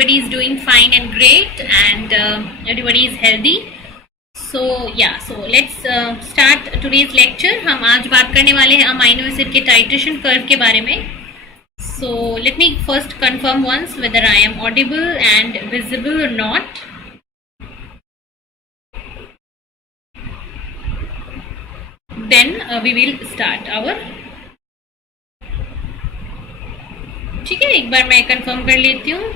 everybody is doing fine and great, and everybody is healthy. So let's start today's lecture. हम आज बात करने वाले हैं अमाइनो एसिड के टाइट्रेशन कर्व के बारे में. So let me first confirm once whether I am audible and visible or not. Then we will start our. ठीक है, एक बार मैं कंफर्म कर लेती हूँ.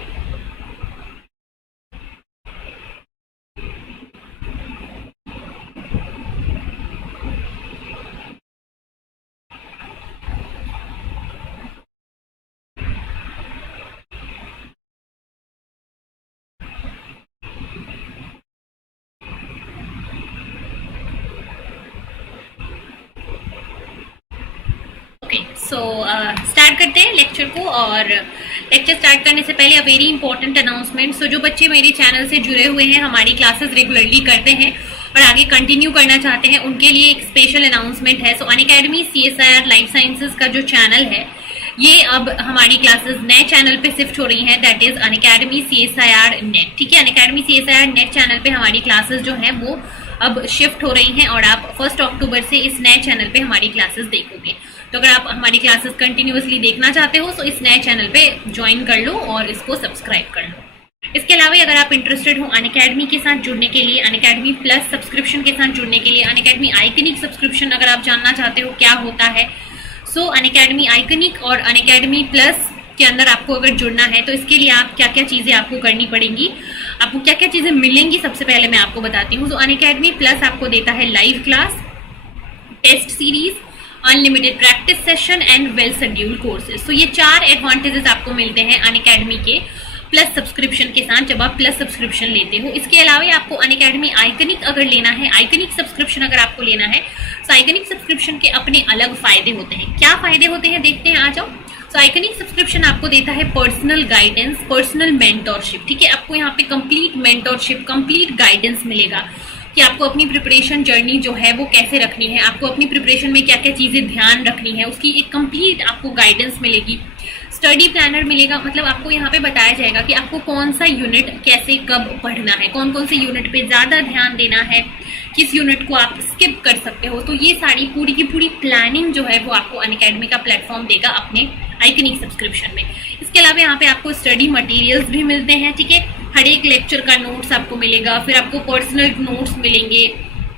सो स्टार्ट करते हैं लेक्चर को. और लेक्चर स्टार्ट करने से पहले अ वेरी इंपॉर्टेंट अनाउंसमेंट. सो जो बच्चे मेरे चैनल से जुड़े हुए हैं, हमारी क्लासेस रेगुलरली करते हैं और आगे कंटिन्यू करना चाहते हैं, उनके लिए एक स्पेशल अनाउंसमेंट है. सो अनअकैडमी CSIR लाइफ साइंसेज का जो चैनल है, ये अब हमारी क्लासेस नए चैनल पे शिफ्ट हो रही हैं, that is Unacademy CSIR net. ठीक है, अनअकैडमी CSIR नेट चैनल पे हमारी क्लासेस जो हैं वो अब शिफ्ट हो रही हैं और आप 1 अक्टूबर से इस नए चैनल पे हमारी क्लासेस देखोगे. तो अगर आप हमारी क्लासेस कंटिन्यूअसली देखना चाहते हो तो इस नए चैनल पे ज्वाइन कर लो और इसको सब्सक्राइब कर लो. इसके अलावा अगर आप इंटरेस्टेड हो अनअकैडमी के साथ जुड़ने के लिए, अनअकैडमी प्लस सब्सक्रिप्शन के साथ जुड़ने के लिए, अनअकैडमी आइकनिक सब्सक्रिप्शन अगर आप जानना चाहते हो क्या होता है, सो अनअकैडमी आइकनिक और अनअकैडमी प्लस के अंदर आपको अगर जुड़ना है तो इसके लिए आप क्या क्या चीज़ें आपको करनी पड़ेंगी, आपको क्या क्या चीज़ें मिलेंगी, सबसे पहले मैं आपको बताती हूँ. तो अनअकैडमी प्लस आपको देता है live class, test series, unlimited practice session and well scheduled courses. तो ये 4 एडवांटेजेस आपको मिलते हैं अनअकैडमी के प्लस सब्सक्रिप्शन के साथ जब आप प्लस सब्सक्रिप्शन लेते हो. इसके अलावा आपको अनअकैडमी आइकनिक अगर लेना है, आइकनिक सब्सक्रिप्शन अगर आपको लेना है, तो आइकनिक सब्सक्रिप्शन के अपने अलग फायदे होते हैं. क्या फायदे होते हैं देखते हैं, आ जाओ. तो आइकनिक सब्सक्रिप्शन आपको देता है पर्सनल गाइडेंस, पर्सनल मेंटोरशिप. ठीक है, आपको यहाँ पे कंप्लीट मेंटोरशिप, कंप्लीट गाइडेंस मिलेगा कि आपको अपनी प्रिपरेशन जर्नी जो है वो कैसे रखनी है, आपको अपनी प्रिपरेशन में क्या क्या चीज़ें ध्यान रखनी है, उसकी एक कंप्लीट आपको गाइडेंस मिलेगी. स्टडी प्लानर मिलेगा, मतलब आपको यहाँ पे बताया जाएगा कि आपको कौन सा यूनिट कैसे कब पढ़ना है, कौन कौन से यूनिट पे ज़्यादा ध्यान देना है, किस यूनिट को आप स्किप कर सकते हो. तो ये सारी पूरी की पूरी प्लानिंग जो है वो आपको अनअकैडमी का प्लेटफॉर्म देगा अपने आइकनिक सब्सक्रिप्शन में. इसके अलावा यहाँ पे आपको स्टडी मटेरियल्स भी मिलते हैं. ठीक है, हर एक लेक्चर का नोट्स आपको मिलेगा, फिर आपको पर्सनल नोट्स मिलेंगे.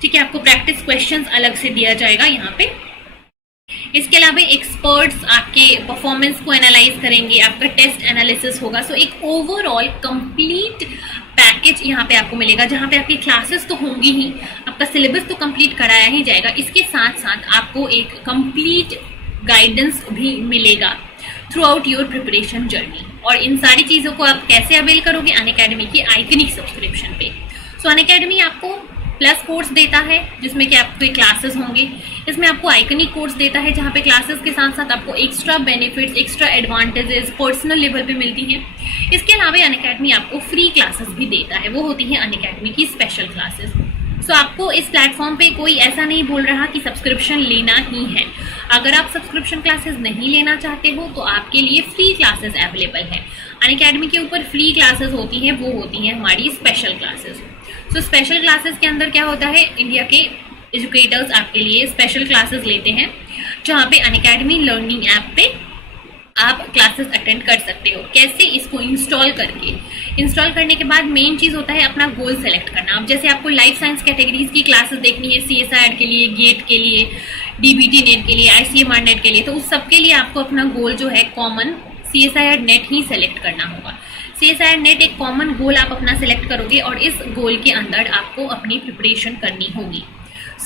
ठीक है, आपको प्रैक्टिस क्वेश्चंस अलग से दिया जाएगा यहाँ पे. इसके अलावा एक्सपर्ट्स आपके परफॉर्मेंस को एनालाइज करेंगे, आपका टेस्ट एनालिसिस होगा. सो एक ओवरऑल कंप्लीट पैकेज यहाँ पे आपको मिलेगा, जहाँ पे आपकी क्लासेस तो होंगी ही, आपका सिलेबस तो कंप्लीट कराया ही जाएगा, इसके साथ साथ आपको एक कंप्लीट गाइडेंस भी मिलेगा through out your preparation journey. और इन सारी चीज़ों को आप कैसे अवेल करोगे, अनअकैडमी की आइकनिक सब्सक्रिप्शन पे. सो अनअकैडमी आपको प्लस कोर्स देता है जिसमें कि आपके क्लासेस होंगे. इसमें आपको आइकनिक कोर्स देता है जहाँ पे क्लासेस के साथ साथ आपको extra benefits, extra advantages personal level पे मिलती हैं. इसके अलावा अनअकैडमी आपको फ्री क्लासेस भी देता है, वो होती है अनअकैडमी की स्पेशल क्लासेस. सो आपको इस प्लेटफॉर्म पे कोई ऐसा नहीं बोल रहा कि सब्सक्रिप्शन लेना ही है. अगर आप सब्सक्रिप्शन क्लासेस नहीं लेना चाहते हो तो आपके लिए फ्री क्लासेस अवेलेबल है. अनअकैडमी के ऊपर फ्री क्लासेस होती हैं, वो होती हैं हमारी special classes. So special classes के अंदर क्या होता है, इंडिया के एजुकेटर्स आपके लिए स्पेशल क्लासेस लेते हैं, जहाँ पे अनअकैडमी लर्निंग ऐप पे आप क्लासेस अटेंड कर सकते हो. कैसे, इसको इंस्टॉल करके. इंस्टॉल करने के बाद मेन चीज़ होता है अपना गोल सेलेक्ट करना. अब जैसे आपको लाइफ साइंस कैटेगरीज की क्लासेस देखनी है, CSIR के लिए, गेट के लिए, DBT नेट के लिए, ICMR नेट के लिए, तो उस सब के लिए आपको अपना गोल जो है कॉमन CSIR नेट ही सेलेक्ट करना होगा. CSIR नेट एक कॉमन गोल आप अपना सेलेक्ट करोगे और इस गोल के अंदर आपको अपनी प्रिपरेशन करनी होगी.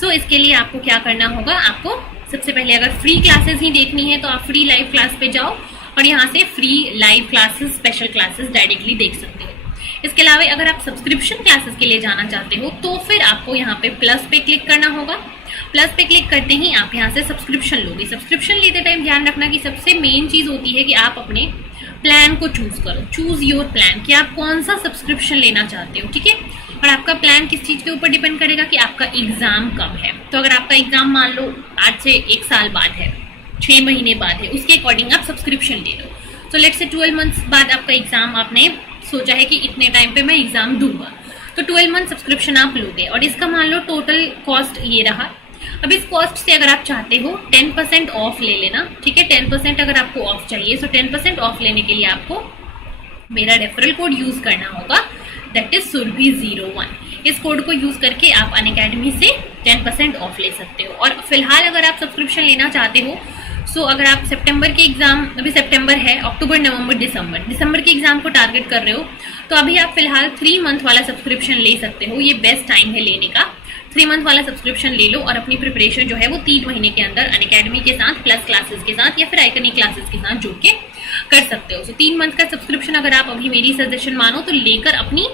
सो इसके लिए आपको क्या करना होगा, आपको सबसे पहले अगर फ्री क्लासेस ही देखनी है तो आप फ्री लाइव क्लास पे जाओ और यहाँ से free live classes, special classes directly देख सकते हो. इसके अलावा अगर आप सब्सक्रिप्शन क्लासेस के लिए जाना चाहते हो तो फिर आपको यहाँ पे प्लस पे क्लिक करना होगा. प्लस पे क्लिक करते ही आप यहाँ से सब्सक्रिप्शन लोगे. सब्सक्रिप्शन लेते टाइम ध्यान रखना कि सबसे मेन चीज़ होती है कि आप अपने प्लान को चूज करो. चूज योर प्लान कि आप कौन सा सब्सक्रिप्शन लेना चाहते हो. ठीक है, और आपका प्लान किस चीज़ के ऊपर डिपेंड करेगा कि आपका एग्जाम कब है. तो अगर आपका एग्जाम मान लो आज से 1 साल बाद है, 6 महीने बाद है, उसके अकॉर्डिंग आप सब्सक्रिप्शन ले लो. तो लेट्स से 12 मंथ्स बाद आपका एग्जाम आपने सोचा है कि इतने टाइम पे मैं एग्जाम दूंगा, तो 12 मंथ सब्सक्रिप्शन आप लोगे और इसका मान लो टोटल कॉस्ट ये रहा। अब इस कॉस्ट से अगर आप चाहते हो 10% ऑफ ले लेना, ठीक है, 10% अगर आपको ऑफ चाहिए, सो 10% ऑफ लेने के लिए आपको मेरा रेफरल कोड यूज करना होगा, दैट इज सुरभि01। इस कोड को यूज करके आप अनअकैडमी से 10% ऑफ ले सकते हो। और फिलहाल अगर आप सब्सक्रिप्शन लेना चाहते हो, सो अगर आप सितंबर के एग्जाम, अभी सितंबर है, अक्टूबर नवंबर दिसंबर के एग्जाम को टारगेट कर रहे हो, तो अभी आप फिलहाल 3 मंथ वाला सब्सक्रिप्शन ले सकते हो। ये बेस्ट टाइम है लेने का। 3 मंथ वाला सब्सक्रिप्शन ले लो और अपनी प्रिपरेशन जो है वो 3 महीने के अंदर अनअकैडमी के साथ, प्लस क्लासेस के साथ या फिर आइकनी क्लासेस के साथ जुड़ के कर सकते हो। सो 3 मंथ का सब्सक्रिप्शन अगर आप अभी मेरी सजेशन मानो तो लेकर अपनी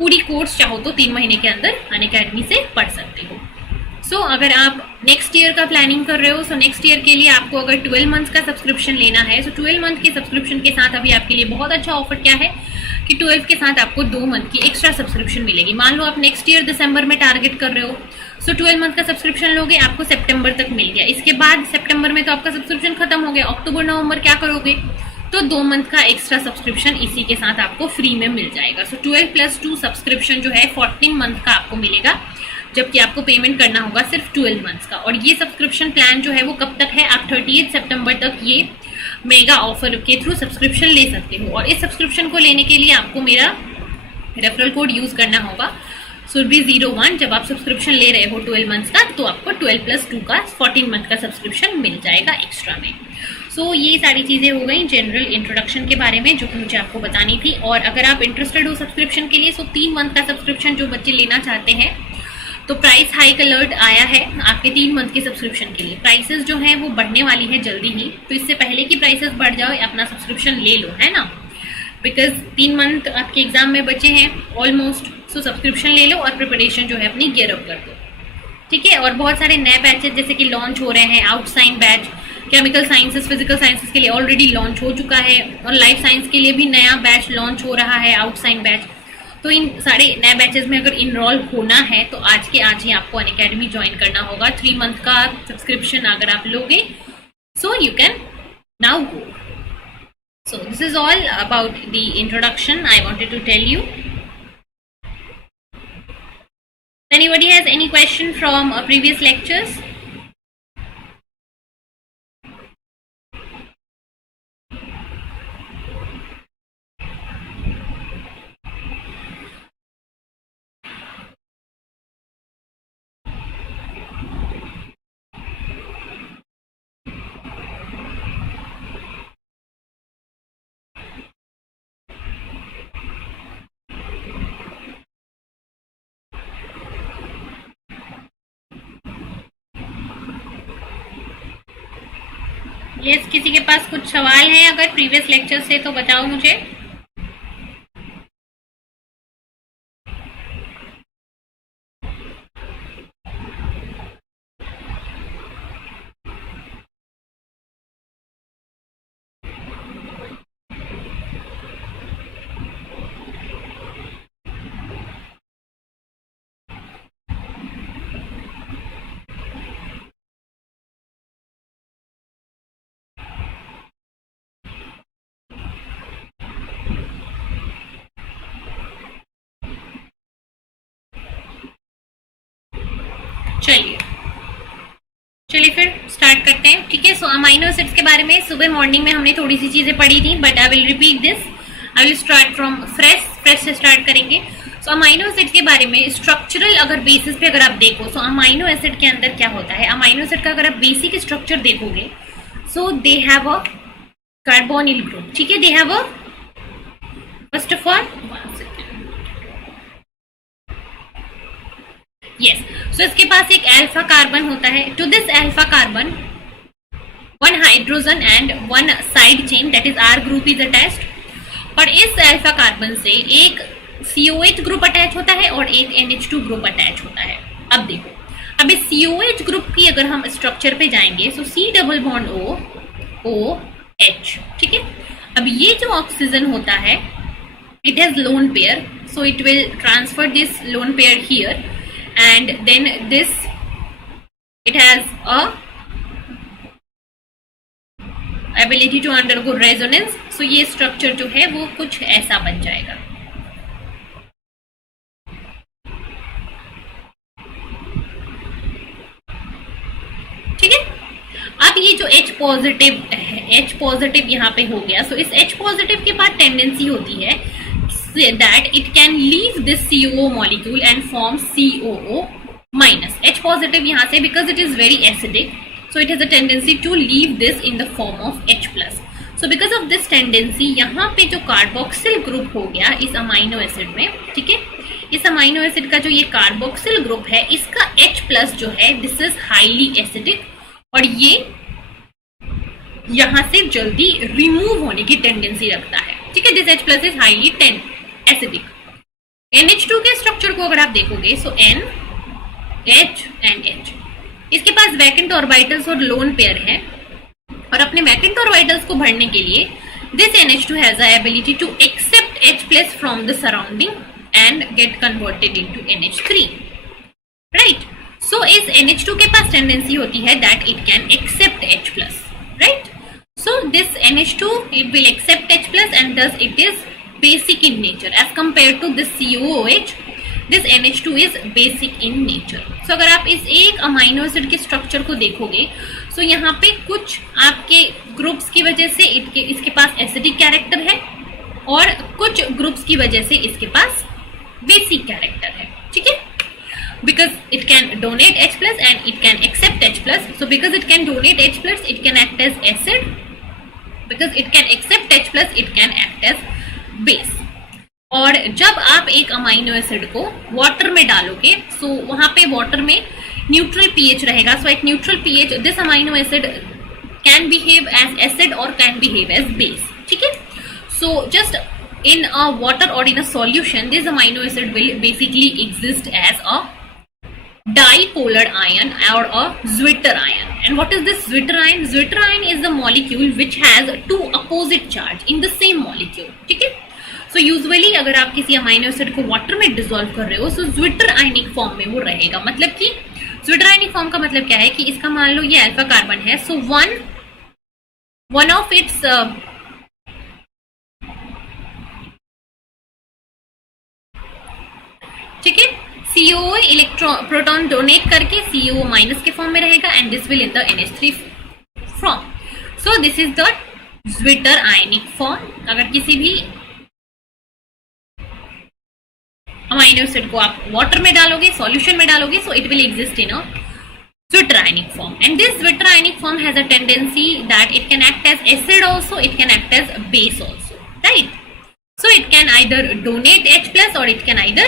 पूरी कोर्स चाहो तो 3 महीने के अंदर अनअकैडमी से पढ़ सकते हो। सो अगर आप नेक्स्ट ईयर का प्लानिंग कर रहे हो, सो नेक्स्ट ईयर के लिए आपको अगर 12 मंथ का सब्सक्रिप्शन लेना है, सो 12 मंथ के सब्सक्रिप्शन के साथ अभी आपके लिए बहुत अच्छा ऑफर क्या है कि 12 के साथ आपको 2 मंथ की एक्स्ट्रा सब्सक्रिप्शन मिलेगी। मान लो आप नेक्स्ट ईयर दिसंबर में टारगेट कर रहे हो, सो 12 मंथ का सब्सक्रिप्शन लोगे, आपको सितंबर तक मिल गया। इसके बाद सितंबर में तो आपका सब्सक्रिप्शन खत्म हो गया, अक्टूबर नवंबर क्या करोगे, तो 2 मंथ का एक्स्ट्रा सब्सक्रिप्शन इसी के साथ आपको फ्री में मिल जाएगा। सो 12 + 2 सब्सक्रिप्शन जो है 14 मंथ का आपको मिलेगा, जबकि आपको पेमेंट करना होगा सिर्फ 12 मंथ्स का। और ये सब्सक्रिप्शन प्लान जो है वो कब तक है, आप 30 सितंबर तक ये मेगा ऑफर के थ्रू सब्सक्रिप्शन ले सकते हो। और इस सब्सक्रिप्शन को लेने के लिए आपको मेरा रेफरल कोड यूज करना होगा, सुरभि01। जब आप सब्सक्रिप्शन ले रहे हो 12 मंथ्स का, तो आपको 12 + 2 का 14 मंथ का सब्सक्रिप्शन मिल जाएगा एक्स्ट्रा में। सो ये सारी चीज़ें हो गई जनरल इंट्रोडक्शन के बारे में जो कि मुझे आपको बतानी थी। और अगर आप इंटरेस्टेड हो सब्सक्रिप्शन के लिए, सो 3 मंथ का सब्सक्रिप्शन जो बच्चे लेना चाहते हैं, तो प्राइस हाइक अलर्ट आया है आपके 3 मंथ के सब्सक्रिप्शन के लिए। प्राइसेस जो हैं वो बढ़ने वाली है जल्दी ही, तो इससे पहले कि प्राइसेस बढ़ जाओ अपना सब्सक्रिप्शन ले लो, है ना, बिकॉज 3 मंथ आपके एग्जाम में बचे हैं ऑलमोस्ट। सो सब्सक्रिप्शन ले लो और प्रिपरेशन जो है अपनी गियर अप कर दो, ठीक है। और बहुत सारे नए बैचेस जैसे कि लॉन्च हो रहे हैं, आउटसाइन batch chemical sciences, physical sciences के लिए ऑलरेडी लॉन्च हो चुका है, और लाइफ साइंस के लिए भी नया बैच लॉन्च हो रहा है, आउटसाइन बैच। तो इन सारे नए बैचेस में अगर इनरोल होना है तो आज के आज ही आपको अनअकैडमी ज्वाइन करना होगा। 3 मंथ का सब्सक्रिप्शन अगर आप लोगे, so you can now go. So this is all about the introduction I wanted to tell you. Anybody has any question from previous lectures? Yes, किसी के पास कुछ सवाल है अगर प्रीवियस लेक्चर से तो बताओ मुझे। चलिए फिर स्टार्ट करते हैं, ठीक है। सो अमाइनो एसिड्स के बारे में सुबह मॉर्निंग में हमने थोड़ी सी चीजें पढ़ी थी, but I will repeat this. I will start from fresh से स्टार्ट करेंगे। सो अमाइनो एसिड के बारे में स्ट्रक्चरल अगर बेसिस पे अगर आप देखो, सो अमाइनो एसिड के अंदर क्या होता है, अमाइनो एसिड का अगर आप बेसिक स्ट्रक्चर देखोगे, so they have a carbonyl group, ठीक है। They have a first of all yes, so इसके पास एक अल्फा कार्बन होता है। To this alpha carbon 1 hydrogen and 1 side chain that is R group is attached. और इस अल्फा कार्बन से एक COH ग्रुप अटैच होता है और एक NH2 ग्रुप अटैच होता है। अब देखो, अब इस COH ग्रुप की अगर हम स्ट्रक्चर पे जाएंगे, सो C double bond O OH, ठीक है। अब ये जो ऑक्सीजन होता है, it has lone pair, so it will transfer this lone pair here and then this it has a ability to undergo resonance। so ये स्ट्रक्चर जो है वो कुछ ऐसा बन जाएगा, ये जो H पॉजिटिव यहाँ पे हो गया, सो इस H पॉजिटिव के बाद टेंडेंसी होती है that it can leave this COO molecule and form COO minus. H positive यहाँ से because it is very acidic, so it has a tendency to leave this in the form of H plus. So because of this tendency यहाँ पे जो carboxyl group हो गया इस amino acid में, ठीक है, इस अमाइनो एसिड का जो ये कार्बोक्सिल ग्रुप है इसका H प्लस जो है दिस इज हाईली एसिडिक और ये यहाँ से जल्दी रिमूव होने की टेंडेंसी रखता है, ठीक है. This H plus is highly acidic. NH2 के स्ट्रक्चर को अगर आप देखोगे so N H and H, इसके पास वैकेंट ऑर्बिटल्स और लोन पेयर है और अपने वैकेंट ऑर्बिटल्स को भरने के लिए this NH2 has a ability to accept H plus from the surrounding and get converted into NH3, right. So इस NH2 के पास टेंडेंसी होती है that it can accept H plus, right. So this NH2 it will accept H plus and thus it is basic in nature as compared to this COOH. This NH2 is basic in nature. So अगर आप इस एक amino acid के structure को देखोगे so यहाँ पे कुछ आपके ग्रुप्स की वजह से इसके पास एसिडिक कैरेक्टर है और कुछ ग्रुप्स की वजह से इसके पास बेसिक कैरेक्टर है, ठीक है. Because it can donate H plus and it can accept H plus. So because it can donate H plus, it can act as acid. Because it can accept H plus, it can act as base. और जब आप एक amino acid को water में डालोगे, so वहां पे water में न्यूट्रल pH रहेगा. So at neutral pH, this amino acid can behave as acid or can behave as base. ठीक है. So just in a water or in a solution, this amino acid will basically exist as a dipolar ion or a Zwitter ion. And what is this Zwitter ion? Zwitter ion is the molecule which has two opposite charge in the same molecule, ठीक है. So usually अगर आप किसी amino acid को water में dissolve कर रहे हो so Zwitter ionic फॉर्म में वो रहेगा. मतलब कि Zwitter ionic फॉर्म का मतलब क्या है कि इसका मान लो ये अल्फा कार्बन है, so one of its ठीक है, CO इलेक्ट्रॉन प्रोटॉन डोनेट करके CO माइनस के फॉर्म में रहेगा and this will in the NH3 form. So this is the Zwitter ionic form. अगर किसी भी अमाइनो एसिड को आप वाटर में डालोगे, सॉल्यूशन में डालोगे, सो it will exist in a Zwitter ionic form. And this Zwitter ionic form has a tendency that it can act as acid also, it can act as base also, right? So it can either donate H plus or it can either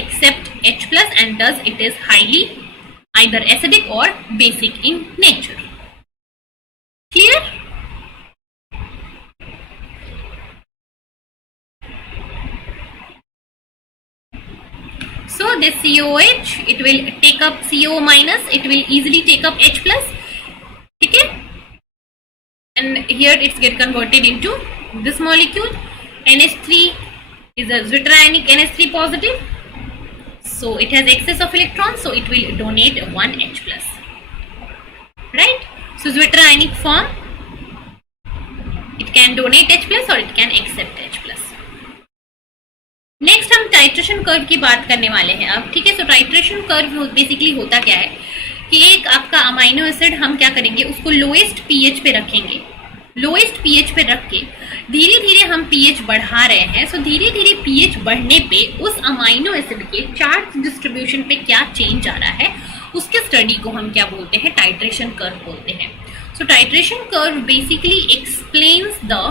accept H plus and thus it is highly either acidic or basic in nature. Clear? So this COH, it will take up CO minus, it will easily take up H plus, okay? And here it's get converted into this molecule. NH3 is a Zwitter ionic NH3 positive, so it has excess of electrons, so it will donate one H plus, right? So Zwitter ionic form, it can donate H plus or it can accept H plus. Next हम titration curve की बात करने वाले हैं अब, ठीक है. So titration curve basically होता क्या है कि एक आपका अमाइनो एसिड हम क्या करेंगे, उसको लोएस्ट पीएच पे रखेंगे. लोएस्ट पीएच पे रख के धीरे धीरे हम पीएच बढ़ा रहे हैं. सो धीरे धीरे पीएच बढ़ने पे उस अमाइनो एसिड के चार्ज डिस्ट्रीब्यूशन पे क्या चेंज आ रहा है उसके स्टडी को हम क्या बोलते हैं, टाइट्रेशन कर्व बोलते हैं. So titration curve basically explains the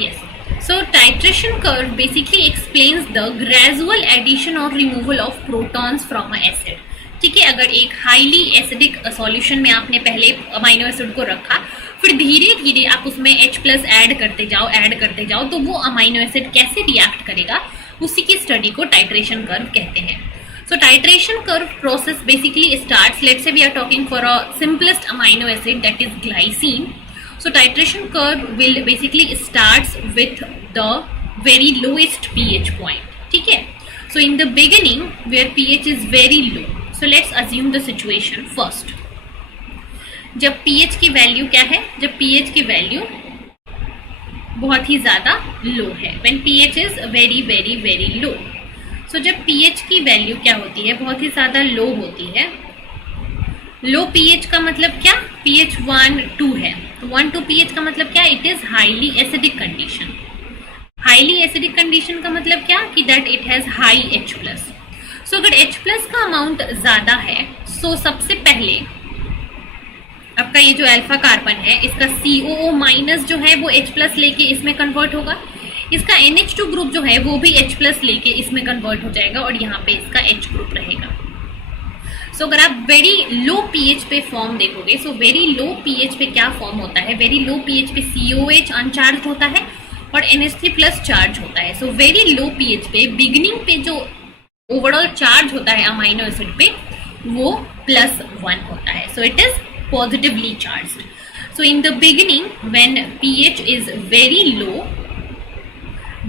Yes. So titration curve basically explains the gradual addition or removal of protons from an acid. ठीक है, अगर एक हाईली एसिडिक सॉल्यूशन में आपने पहले अमाइनो एसिड को रखा, फिर धीरे धीरे आप उसमें H प्लस ऐड करते जाओ, तो वो अमाइनो एसिड कैसे रिएक्ट करेगा उसी की स्टडी को टाइट्रेशन कर्व कहते हैं. So titration curve process basically starts, let's say we are talking for a simplest amino acid that is glycine. So titration curve will basically starts with the very lowest pH point. ठीक है. So in the beginning where pH is very low. So let's assume the situation first. जब pH की value क्या है, जब pH की value बहुत ही ज्यादा लो है, when pH is very very very low. So जब पीएच की वैल्यू क्या होती है, बहुत ही ज्यादा लो होती है। लो पीएच का मतलब क्या, पीएच 1 2 है, तो 1 2 पीएच का मतलब क्या, it is highly acidic condition. Highly acidic condition का मतलब क्या कि that it has high H plus. So अगर H प्लस का अमाउंट ज्यादा है, सो सबसे पहले आपका ये जो अल्फा कार्बन है इसका COO माइनस जो है वो H प्लस लेके इसमें कन्वर्ट होगा, इसका NH2 ग्रुप जो है वो भी H प्लस लेके इसमें कन्वर्ट हो जाएगा और यहाँ पे इसका H ग्रुप रहेगा। सो अगर आप वेरी लो पीएच पे फॉर्म देखोगे, सो वेरी लो पीएच पे क्या फॉर्म होता है, वेरी लो पीएच पे COH अनचार्ज होता है और NH3 प्लस चार्ज होता है। सो वेरी लो पीएच पे बिगिनिंग पे जो ओवरऑल चार्ज होता है अमाइनो एसिड पे वो +1 होता है। So it is positively charged. So in the beginning when pH is very low,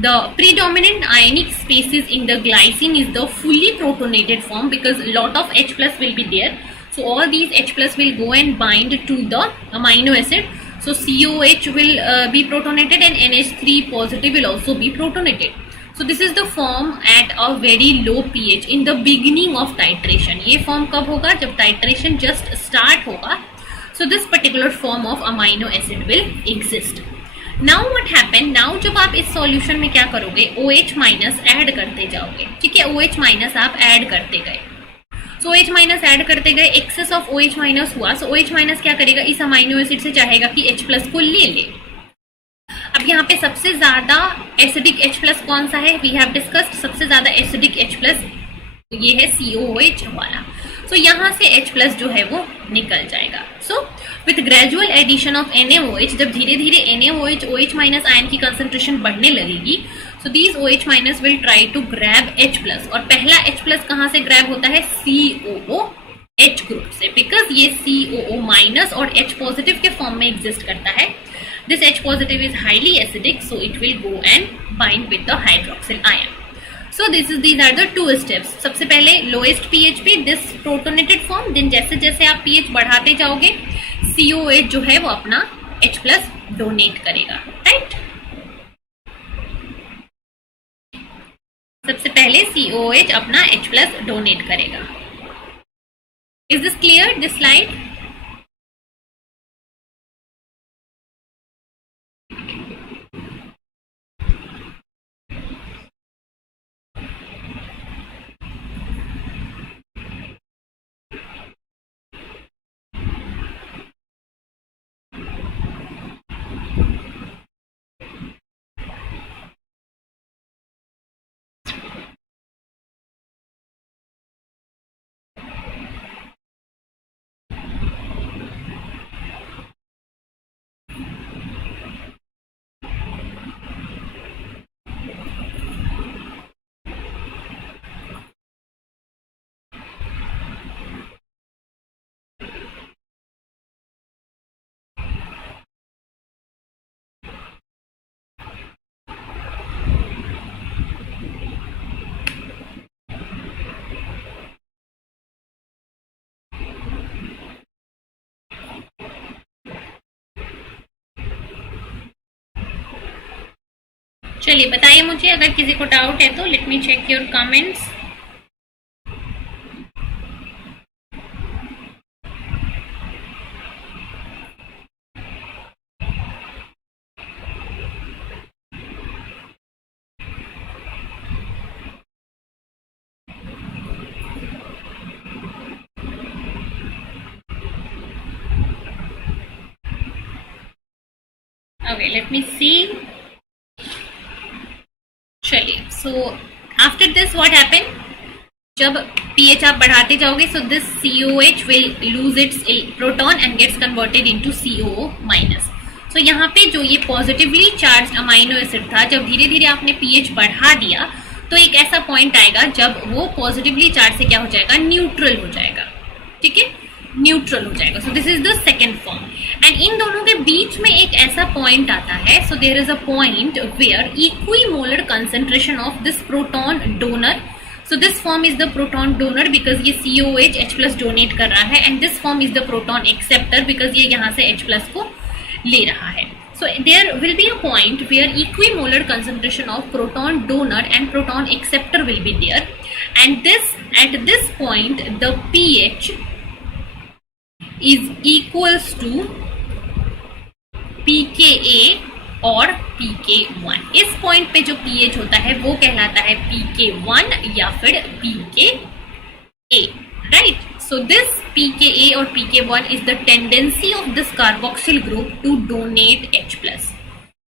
the predominant ionic species in the glycine is the fully protonated form because lot of H plus will be there. So all these H plus will go and bind to the amino acid. So COH will be protonated and NH3 positive will also be protonated. So this is the form at a very low pH in the beginning of titration. ये form कब होगा, जब titration just start होगा. So this particular form of amino acid will exist. Now what happen, now जब आप इस solution में क्या करोगे, OH माइनस ऐड करते जाओगे, ठीक है, OH माइनस आप ऐड करते गए। सो OH माइनस ऐड करते गए, एक्सेस ऑफ OH माइनस हुआ। सो OH माइनस क्या करेगा, इस अमाइनो एसिड से चाहेगा कि H प्लस को ले ले। अब यहाँ पे सबसे ज्यादा एसिडिक H प्लस कौन सा है, वी हैव डिस्कस्ड, सबसे ज्यादा एसिडिक H प्लस ये है COH वाला। सो यहाँ से H प्लस जो है वो निकल जाएगा। So with gradual addition of NaOH, जब धीरे धीरे NaOH OH माइनस आयन की कंसंट्रेशन बढ़ने लगेगी, so these OH minus will try to grab H plus, और पहला H प्लस कहाँ से ग्रैब होता है, COOH ग्रुप से, बिकॉज ये COO माइनस और H पॉजिटिव के फॉर्म में एग्जिस्ट करता है। This H positive is highly acidic, so it will go and bind with the hydroxyl ion. So these are the two steps. सबसे पहले lowest pH पे this protonated form, then जैसे जैसे आप pH बढ़ाते जाओगे COH जो है वो अपना H प्लस डोनेट करेगा, राइट। सबसे पहले COH अपना H प्लस डोनेट करेगा। Is this clear, this slide? चलिए बताइए मुझे, अगर किसी को डाउट है तो let me check your comments. Okay, let me see. चलिए, so after this what happen, जब pH आप बढ़ाते जाओगे, so this COH will lose its proton and gets converted into COO minus. So यहाँ पे जो ये पॉजिटिवली चार्ज अमाइनो एसिड था, जब धीरे धीरे आपने pH बढ़ा दिया तो एक ऐसा पॉइंट आएगा जब वो पॉजिटिवली चार्ज से क्या हो जाएगा, न्यूट्रल हो जाएगा, ठीक है, न्यूट्रल हो जाएगा। So this is the second form. And इन दोनों के बीच में एक ऐसा पॉइंट आता है, so there is a point where equimolar concentration of this proton donor So this form is the proton donor because ये COH H+ डोनेट कर रहा है, and this form is the proton acceptor because ये यहाँ से H+ को ले रहा है. So there will be a point where equimolar concentration of proton donor and proton acceptor will be there, and at this point the pH is equals to pKa और pK1. इस point पे जो pH होता है वो कहलाता है pK1 या फिर pKa, right? So this pKa or pK1 is the tendency of this carboxyl group to donate H+.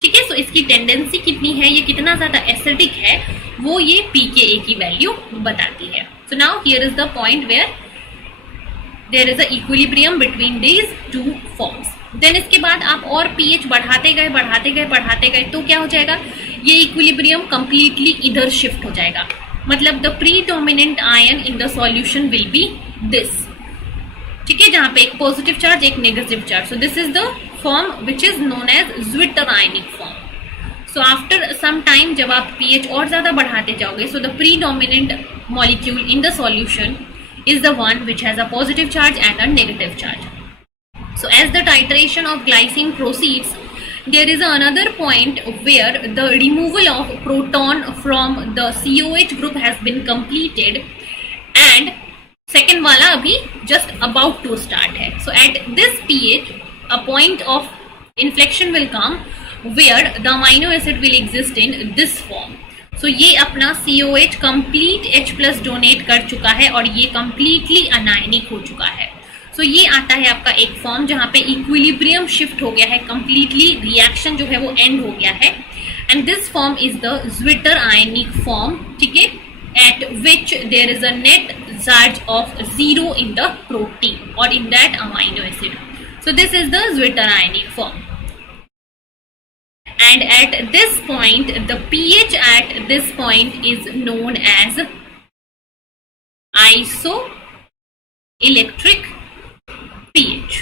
ठीक है, so इसकी टेंडेंसी कितनी है, ये कितना ज्यादा एसिडिक है, वो ये pKa की वैल्यू बताती है. So now here is the point where there is a equilibrium between these two forms. Then इसके बाद आप और pH बढ़ाते गए तो क्या हो जाएगा, ये इक्विलिब्रियम कंप्लीटली इधर शिफ्ट हो जाएगा. मतलब the predominant ion in the solution will be this. ठीक है, जहां पे एक पॉजिटिव चार्ज एक negative charge. So this is the form which is known as zwitter ionic form. So after some time जब आप pH और ज्यादा बढ़ाते जाओगे, so the predominant molecule in the solution is the one which has a positive charge and a negative charge. So as the titration of glycine proceeds, there is another point where the removal of proton from the COH group has been completed and second wala abhi just about to start hai. So at this pH a point of inflection will come where the amino acid will exist in this form. So ये अपना COH complete H+ donate कर चुका है और ये completely anionic हो चुका है. So ये आता है आपका एक फॉर्म जहां पे इक्विलिब्रियम शिफ्ट हो गया है, कंप्लीटली रिएक्शन जो है वो एंड हो गया है, and this form is the zwitter ionic form. ठीक है, at which there is a net charge of 0 in the protein और in that amino acid. So this is the zwitter ionic form. And at this point, the pH at this point is known as isoelectric pH,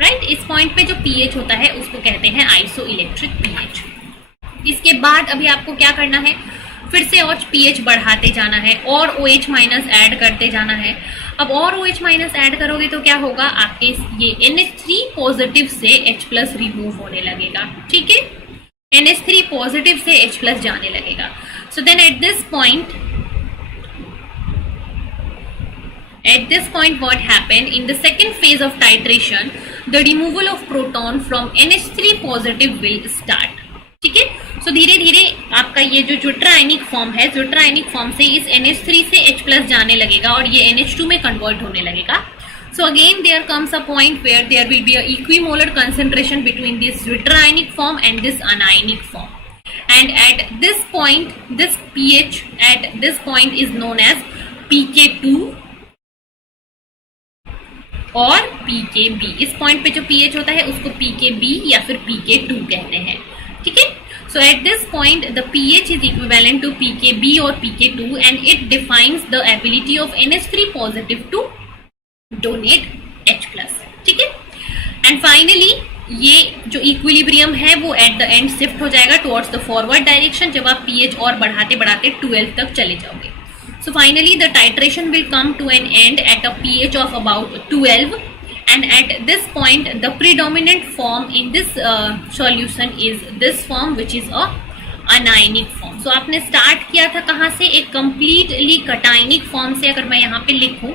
right? इस point पे जो pH होता है उसको कहते हैं isoelectric pH. इसके बाद अभी आपको क्या करना है, फिर से और pH बढ़ाते जाना है और OH- ऐड करते जाना है. अब और OH- ऐड करोगे तो क्या होगा, आपके ये NH3 पॉजिटिव से H+ रिमूव होने लगेगा. ठीक है, NH3 पॉजिटिव से H+ जाने लगेगा. So then at this point what happened in the second phase of titration, the removal of proton from NH3 positive will start. ठीक है, so धीरे धीरे आपका ये जो ज्विटर आयनिक फॉर्म है, ज्विटर आयनिक फॉर्म से इस NH3 से H+ जाने लगेगा और ये NH2 में कन्वर्ट होने लगेगा. So again there comes a point where there will be a equimolar concentration between this zwitter ionic form and this anionic form, and at this point this pH at this point is known as pK2 और pKb. इस point पे जो pH होता है उसको pKb या फिर pK2 कहते हैं. ठीक है, so at this point the pH is equivalent to pKb or pK2 and it defines the ability of NH3 positive to donate H+. ठीक है, एंड फाइनली ये जो इक्विलिब्रियम है वो एट द एंड शिफ्ट हो जाएगा टुवर्ड्स द फॉरवर्ड डायरेक्शन जब आप pH और बढ़ाते बढ़ाते 12 तक चले जाओगे. So finally the titration will come to an end at a pH of about 12 and at this point the predominant form in this solution is this form which is a anionic form. So आपने start किया था कहाँ से, एक completely cationic form से. अगर मैं यहाँ पे लिखूं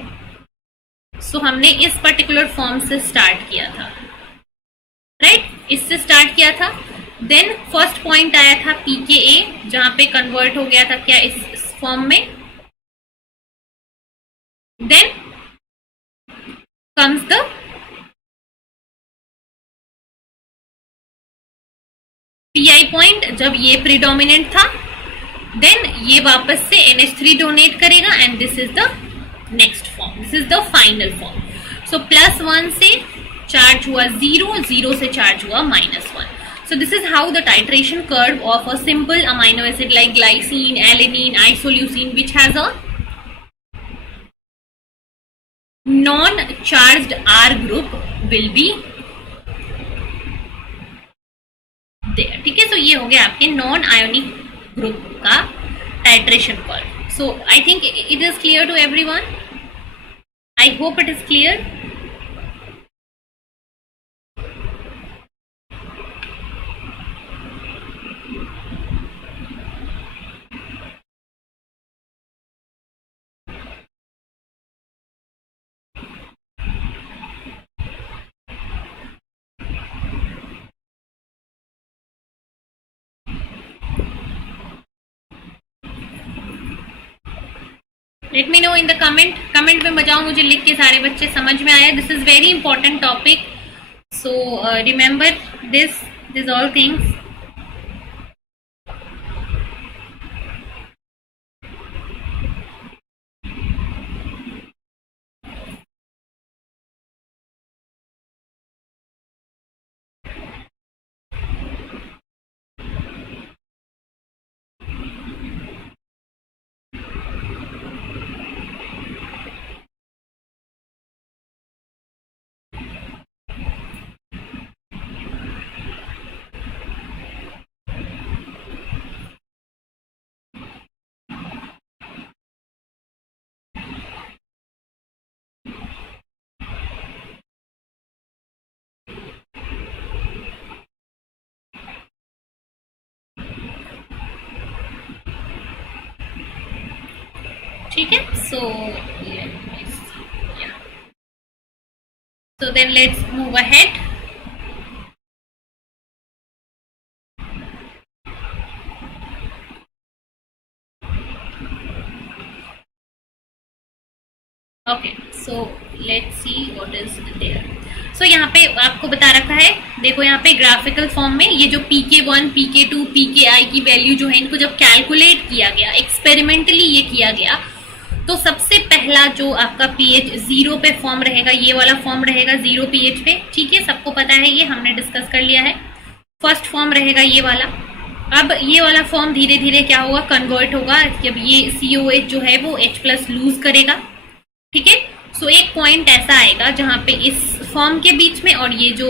सो हमने इस पर्टिकुलर फॉर्म से स्टार्ट किया था, राइट? इससे स्टार्ट किया था. देन फर्स्ट पॉइंट आया था pKa जहां पे कन्वर्ट हो गया था क्या इस फॉर्म में. Then comes the pi point जब ये प्रीडोमिनेंट था. देन ये वापस से NH3 डोनेट करेगा and this is the next form, this is the final form. So +1 से चार्ज हुआ 0, 0 से चार्ज हुआ -1. So this is how the titration curve of a simple amino acid like glycine, alanine, isoleucine which has a non-charged R group will be there. ठीक है, so ये हो गया आपके नॉन आयोनिक ग्रुप का titration curve. So I think it is clear to everyone. I hope it is clear. Let me know in the comment में बताओ मुझे लिख के सारे बच्चे समझ में आया. This is very important topic, so remember this all things. ठीक है. So so then let's move ahead. Okay, so let's see what is there. So यहाँ पे आपको बता रखा है, देखो यहाँ पे ग्राफिकल फॉर्म में ये जो pk1 pk2 pki की वैल्यू जो है इनको जब कैलकुलेट किया गया, एक्सपेरिमेंटली ये किया गया, तो सबसे पहला जो आपका pH 0 पे फॉर्म रहेगा, ये वाला फॉर्म रहेगा 0 pH पे. ठीक है, सबको पता है, ये हमने डिस्कस कर लिया है. फर्स्ट फॉर्म रहेगा ये वाला. अब ये वाला फॉर्म धीरे धीरे क्या होगा, कन्वर्ट होगा. जब ये COH जो है वो H+ लूज करेगा. ठीक है, सो एक पॉइंट ऐसा आएगा जहां पे इस फॉर्म के बीच में और ये जो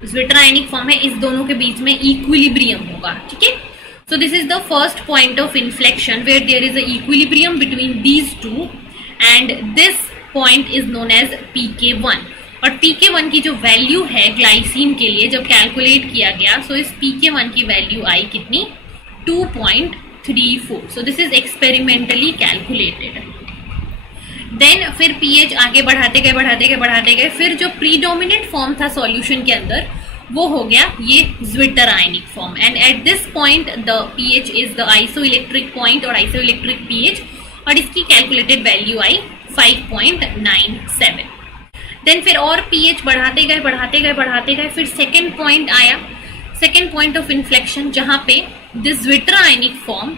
ज्विट्रायनिक फॉर्म है इस दोनों के बीच में इक्विलिब्रियम होगा. ठीक है, so this is the first point of inflection where there is a equilibrium between these two and this point is known as pK1. और pK1 की जो वैल्यू है ग्लाइसिन के लिए जब कैलकुलेट किया गया, सो इस pK1 की वैल्यू आई कितनी, 2.34. So this is experimentally calculated. Then फिर pH आगे बढ़ाते गए, फिर जो प्रीडोमिनेंट फॉर्म था सॉल्यूशन के अंदर वो हो गया ये zwitterionic form. And at this point the pH is the isoelectric point और आइसोइलेक्ट्रिक pH, और इसकी कैलकुलेटेड वैल्यू आई 5.97. देन फिर और pH बढ़ाते गए, फिर सेकेंड पॉइंट आया, सेकेंड पॉइंट ऑफ इन्फ्लेक्शन, जहां पे this zwitterionic form,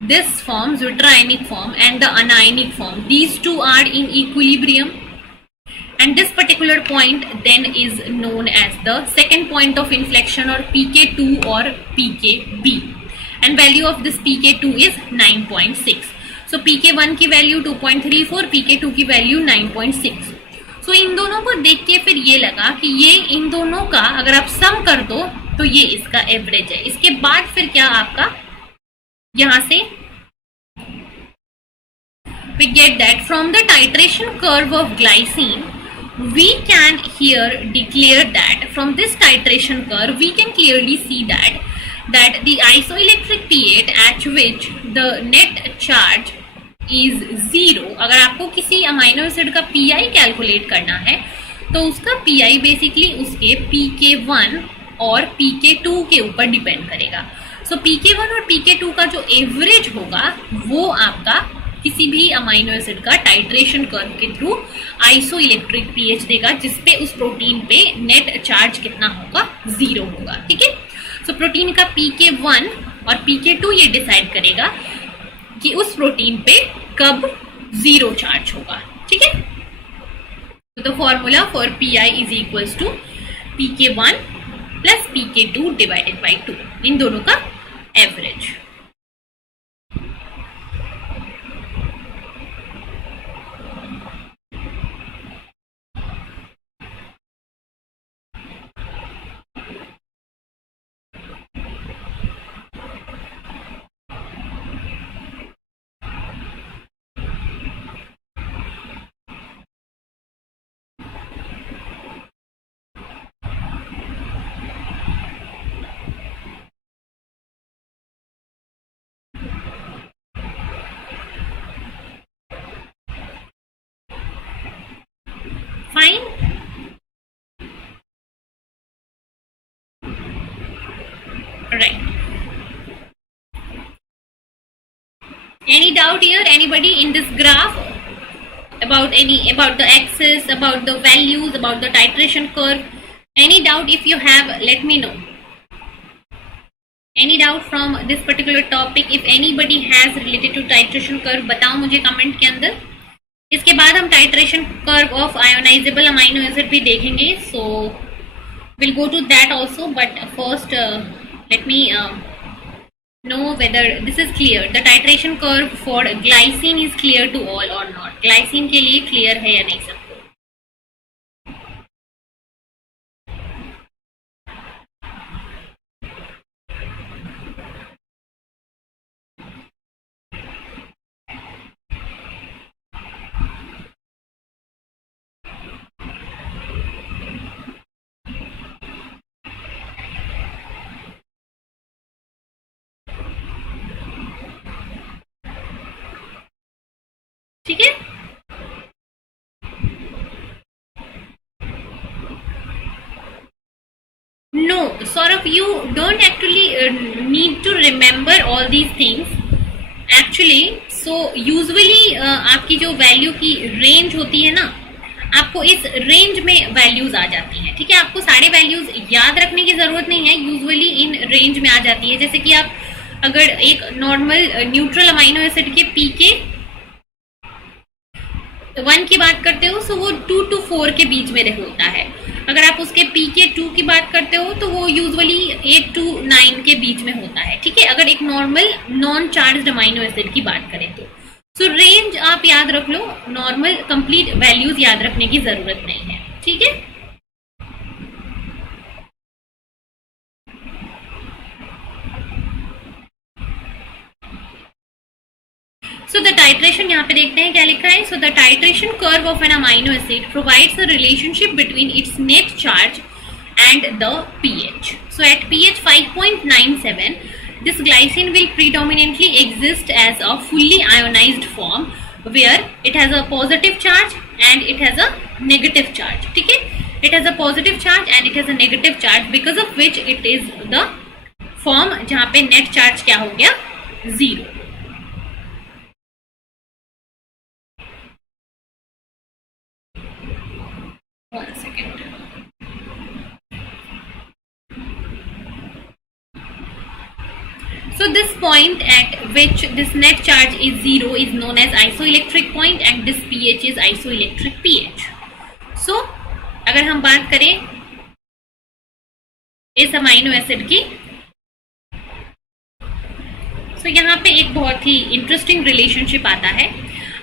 this form zwitterionic form and the anionic form, these two are in equilibrium, and this particular point then is known as the second point of inflection or pK2 or pKb, and value of this pK2 is 9.6. so pK1 की value 2.34, pK2 की value 9.6. so इन दोनों को देख के फिर ये लगा कि ये इन दोनों का अगर आप सम कर दो तो ये इसका एवरेज है. इसके बाद फिर क्या आपका यहां से we get that from the titration curve of glycine we can here declare that from this titration curve we can clearly see that the isoelectric pH at which the net charge is 0. अगर आपको किसी amino acid का PI calculate करना है तो उसका PI basically उसके pK1 और pK2 के ऊपर डिपेंड करेगा. सो pK1 और pK2 का जो एवरेज होगा वो आपका किसी भी अमाइनो एसिड का टाइट्रेशन कर्व के थ्रू आइसोइलेक्ट्रिक pH देगा, जिसपे उस प्रोटीन पे नेट चार्ज कितना होगा, 0 होगा. ठीक है, सो प्रोटीन का pK1 और pK2 ये डिसाइड करेगा कि उस प्रोटीन पे कब 0 चार्ज होगा. ठीक है, तो the formula for PI is equals to pK1 plus pK2 divided by 2, इन दोनों का average. Fine. Right. Any doubt here? Anybody in this graph about the axis, about the values, about the titration curve? Any doubt? If you have, let me know. Any doubt from this particular topic? If anybody has related to titration curve, बताओ मुझे comment के अंदर. इसके बाद हम titration curve of ionizable amino acid भी देखेंगे. So will go to that also, but first let me know whether this is clear. The titration curve for glycine is clear to all or not? Glycine के लिए clear है या नहीं सबको? ठीक है. No, Saurabh, you don't actually need to remember all these things. Actually, so usually आपकी जो वैल्यू की रेंज होती है ना, आपको इस रेंज में वैल्यूज आ जाती हैं. ठीक है, आपको सारे वैल्यूज याद रखने की जरूरत नहीं है, यूजुअली इन रेंज में आ जाती है. जैसे कि आप अगर एक नॉर्मल न्यूट्रल अमाइनो एसिड के पीके 1 की बात करते हो तो वो 2 to 4 के बीच में होता है. अगर आप उसके पीके 2 की बात करते हो तो वो यूजुअली 8 to 9 के बीच में होता है. ठीक है, अगर एक normal non charged amino acid की बात करें तो. सो रेंज आप याद रख लो, नॉर्मल कंप्लीट वैल्यूज याद रखने की जरूरत नहीं है. ठीक है. So the titration यहाँ पे देखते हैं क्या लिखा है. So the titration curve of an amino acid provides a relationship between its net charge and the pH. So at pH 5.97, this glycine will predominantly exist as a fully ionized form where it has a positive charge and it has a negative charge. ठीक है, it has a positive charge and it has a negative charge, because of which it is the form जहाँ पे net charge क्या हो गया, 0. One second. So this point at which this net charge is 0 is known as isoelectric point and this pH is isoelectric pH. So अगर हम बात करें इस अमाइनो एसिड की, तो यहाँ पे एक बहुत ही इंटरेस्टिंग रिलेशनशिप आता है.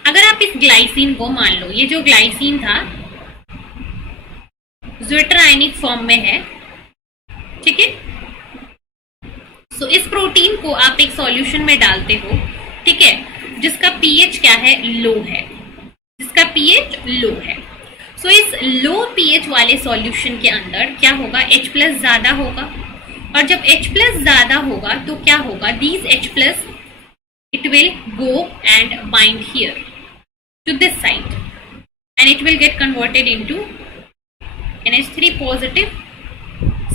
अगर आप इस ग्लाइसिन को मान लो, ये जो ग्लाइसिन था ज्विटर आयनिक फॉर्म में है. ठीक है, सो इस प्रोटीन को आप एक सॉल्यूशन में डालते हो. ठीक है, जिसका पीएच क्या है, लो है, जिसका पीएच लो है. सो इस लो पीएच वाले सॉल्यूशन के अंदर क्या होगा, H+ ज्यादा होगा. और जब H+ ज्यादा होगा तो क्या होगा, these H+ it will go and bind here to this side and it will get converted into NH3 positive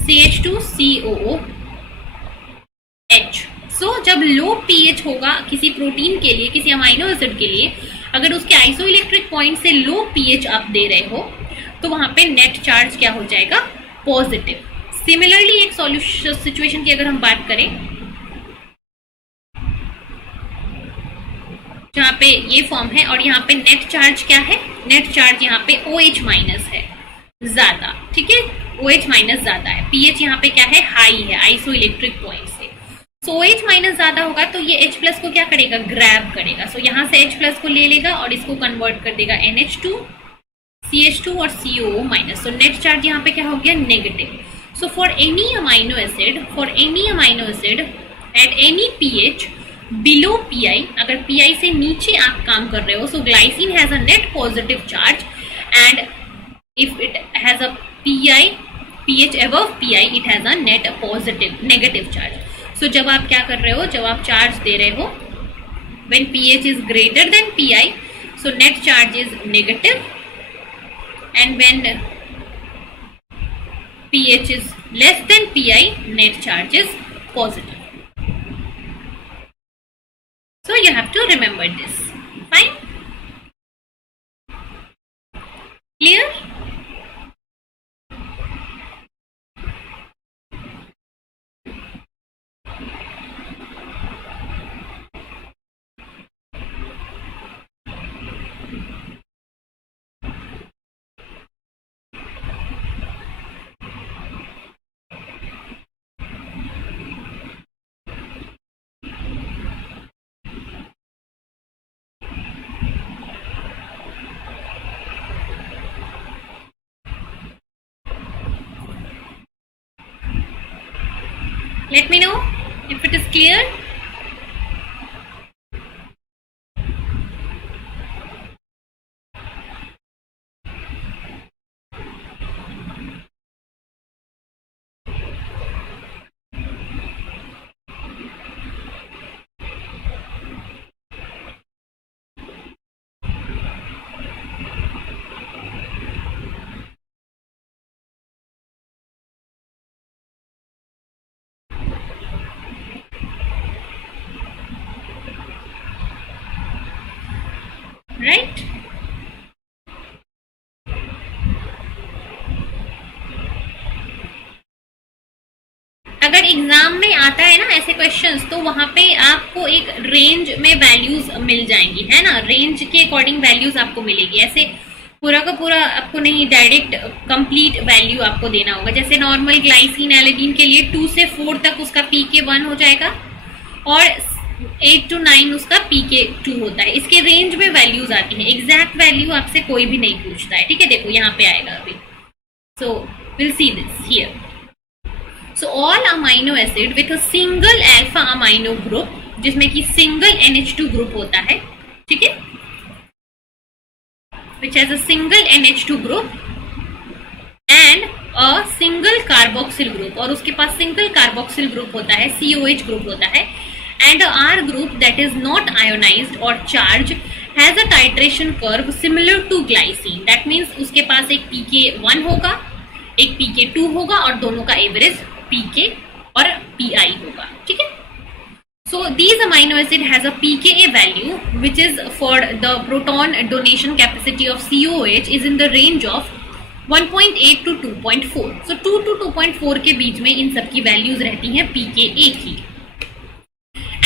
CH2COOH. सो जब लो पीएच होगा किसी प्रोटीन के लिए, किसी अमाइनो एसिड के लिए, अगर उसके आइसोइलेक्ट्रिक पॉइंट से लो पीएच आप दे रहे हो तो वहां पे नेट चार्ज क्या हो जाएगा, पॉजिटिव. सिमिलरली एक सॉल्यूशन सिचुएशन की अगर हम बात करें जहां पे ये फॉर्म है और यहाँ पे नेट चार्ज क्या है, नेट चार्ज यहाँ पे OH- है, ज्यादा. ठीक है, OH- ज्यादा है, पीएच यहाँ पे क्या है, हाई है आइसोइलेक्ट्रिक पॉइंट से. सो OH- ज्यादा होगा तो ये H+ को क्या करेगा, ग्रैब करेगा. सो यहाँ से H+ को ले लेगा और इसको कन्वर्ट कर देगा NH2, CH2 और COO-. सो नेट चार्ज यहाँ पे क्या हो गया, negative. So for any amino acid at any pH below PI, अगर PI से नीचे आप काम कर रहे हो, so glycine has a net positive charge and if it has a pH above PI it has a net negative charge. So जब आप क्या कर रहे हो, जब आप चार्ज दे रहे हो, when pH is greater than PI, so net charge is negative and when pH is less than Pi, net charge is positive. So you have to remember this. Fine? Clear? Let me know if it is clear. Right? अगर exam में आता है ना ऐसे questions, तो वहां पे आपको एक रेंज में वैल्यूज मिल जाएंगी, है ना, रेंज के अकॉर्डिंग वैल्यूज आपको मिलेगी। ऐसे पूरा का पूरा आपको नहीं, डायरेक्ट कंप्लीट वैल्यू आपको देना होगा। जैसे नॉर्मल ग्लाइसिन एलिडीन के लिए 2 से 4 तक उसका pK 1 हो जाएगा और 8 to 9 उसका pK 2 होता है। इसके रेंज में वैल्यूज आती हैं, एग्जैक्ट वैल्यू आपसे कोई भी नहीं पूछता है, ठीक है। देखो यहाँ पे आएगा अभी, so will see this here. So all amino acid with a single alpha amino group, जिसमें कि सिंगल NH2 ग्रुप होता है, ठीक है, which has a single NH2 group and a single carboxyl group, और उसके पास सिंगल कार्बोक्सिल ग्रुप होता है, COH ग्रुप होता है, and a R group that is not ionized or charged has a titration curve similar to glycine. That means उसके पास एक pK 1 होगा, एक pK 2 होगा और दोनों का एवरेज pK और Pi होगा, ठीक है। So these amino acid has a pKa value which is for the proton donation capacity of COH is in the range of 1.8 to 2.4. So 2 to 2.4 के बीच में इन सब की वैल्यूज रहती हैं pKa की,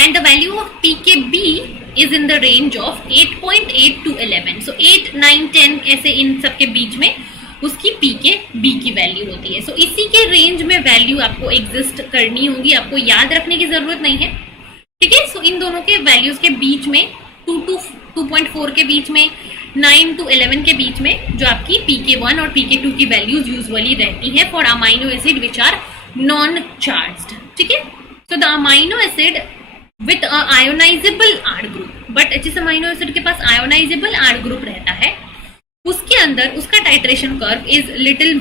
and the value of pKb is in the range of 8.8 to 11. So 8, 9, 10 ऐसे इन सब के बीच में उसकी pKb की वैल्यू होती है। So इसी के रेंज में वैल्यू आपको एग्जिस्ट करनी होगी, आपको याद रखने की जरूरत नहीं है, ठीक है। सो इन दोनों के वैल्यूज के बीच में 2 to 2.4 के बीच में, 9 to 11 के बीच में जो आपकी pK 1 और pK 2 की वैल्यूज यूजुअली रहती हैं for amino acid which are non charged, ठीक है। So the amino acid with ionizable R group, but जिस अमाइनो एसिड के पास आयोनाइजेबल R ग्रुप रहता है उसके अंदर उसका titration curve is little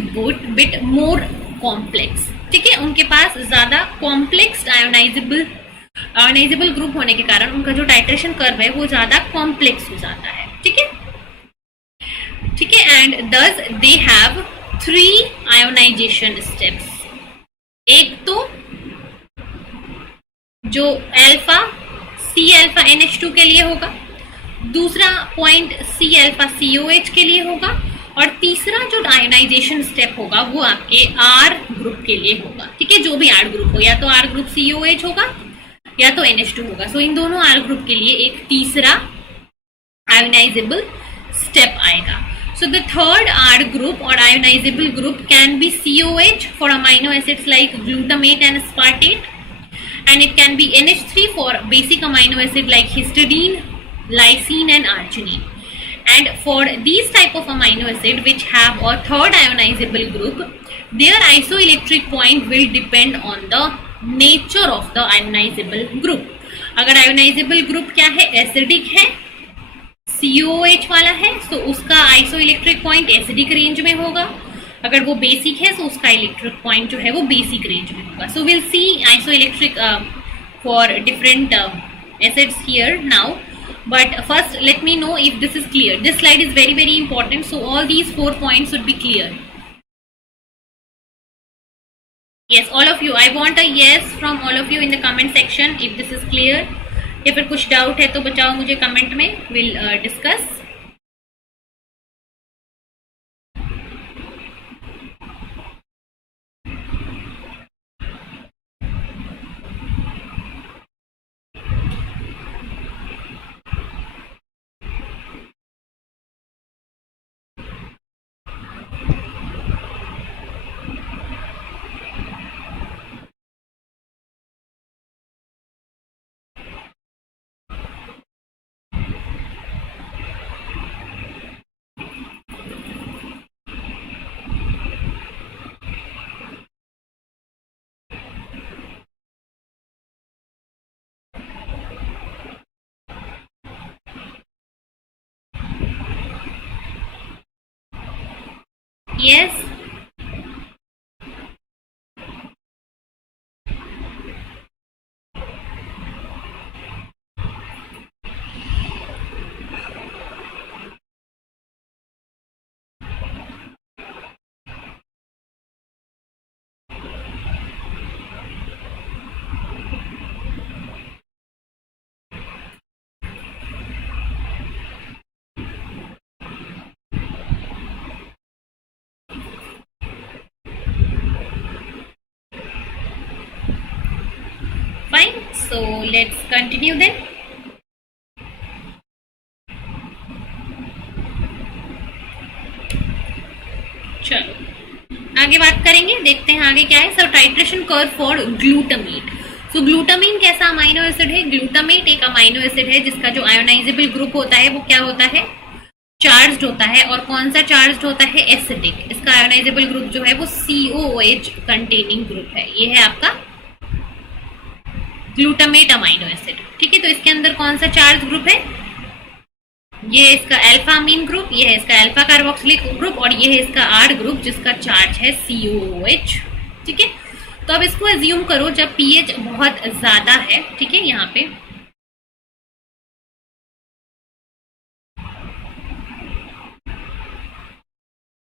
bit more complex, ठीक है। उनके पास ज्यादा कॉम्प्लेक्स आयोनाइजेबल ग्रुप होने के कारण उनका जो टाइट्रेशन कर्व है वो ज्यादा कॉम्प्लेक्स हो जाता है, ठीक है, ठीक है। एंड दस दे हैव 3 आयोनाइजेशन स्टेप्स। एक तो जो अल्फा C अल्फा NH2 के लिए होगा, दूसरा पॉइंट C अल्फा COH के लिए होगा, और तीसरा जो आयोनाइजेशन स्टेप होगा वो आपके R ग्रुप के लिए होगा, ठीक है। जो भी R ग्रुप हो, या तो R ग्रुप COH होगा या तो NH2 होगा। सो इन दोनों R ग्रुप के लिए एक तीसरा आयोनाइजेबल स्टेप आएगा। So the third R group और ionizable group can be COH for amino acids like glutamate and aspartate, and it can be NH3 for basic amino acid like histidine, lysine and arginine. And for these type of amino acid which have a third ionizable group, their isoelectric point will depend on the nature of the ionizable group. अगर ionizable group क्या है, acidic है, COH वाला है, तो उसका isoelectric point acidic range में होगा। अगर वो बेसिक है तो उसका इलेक्ट्रिक पॉइंट जो है वो बेसिक रेंज में होगा। So will see isoelectric for different acids here now. But first, let me know if this is clear. This slide is very, very important. So all these 4 points should be clear. Yes, all of you. I want a yes from all of you in the comment section if this is clear. या फिर कुछ doubt है तो बताओ मुझे comment में. We'll discuss. Yes. Fine. So let's continue then. चलो आगे बात करेंगे, देखते हैं आगे क्या है. So titration curve for glutamate. So glutamine कैसा अमाइनो एसिड है? ग्लूटामेट एक अमाइनो एसिड है जिसका जो आयोनाइजेबल ग्रुप होता है वो क्या होता है? चार्ज्ड होता है. और कौन सा चार्ज्ड होता है? एसिडिक. इसका आयोनाइजेबल ग्रुप जो है वो COOH कंटेनिंग ग्रुप है. ये है आपका ग्लूटामेट अमाइनो एसिड. ठीक है, तो इसके अंदर कौन सा चार्ज ग्रुप है? ये है इसका अल्फा अमीन ग्रुप, ये है इसका अल्फा कार्बोक्सिलिक ग्रुप और ये है इसका R ग्रुप जिसका चार्ज है COOH. ठीक है, तो अब इसको एज्यूम करो जब pH बहुत ज्यादा है. ठीक है, यहाँ पे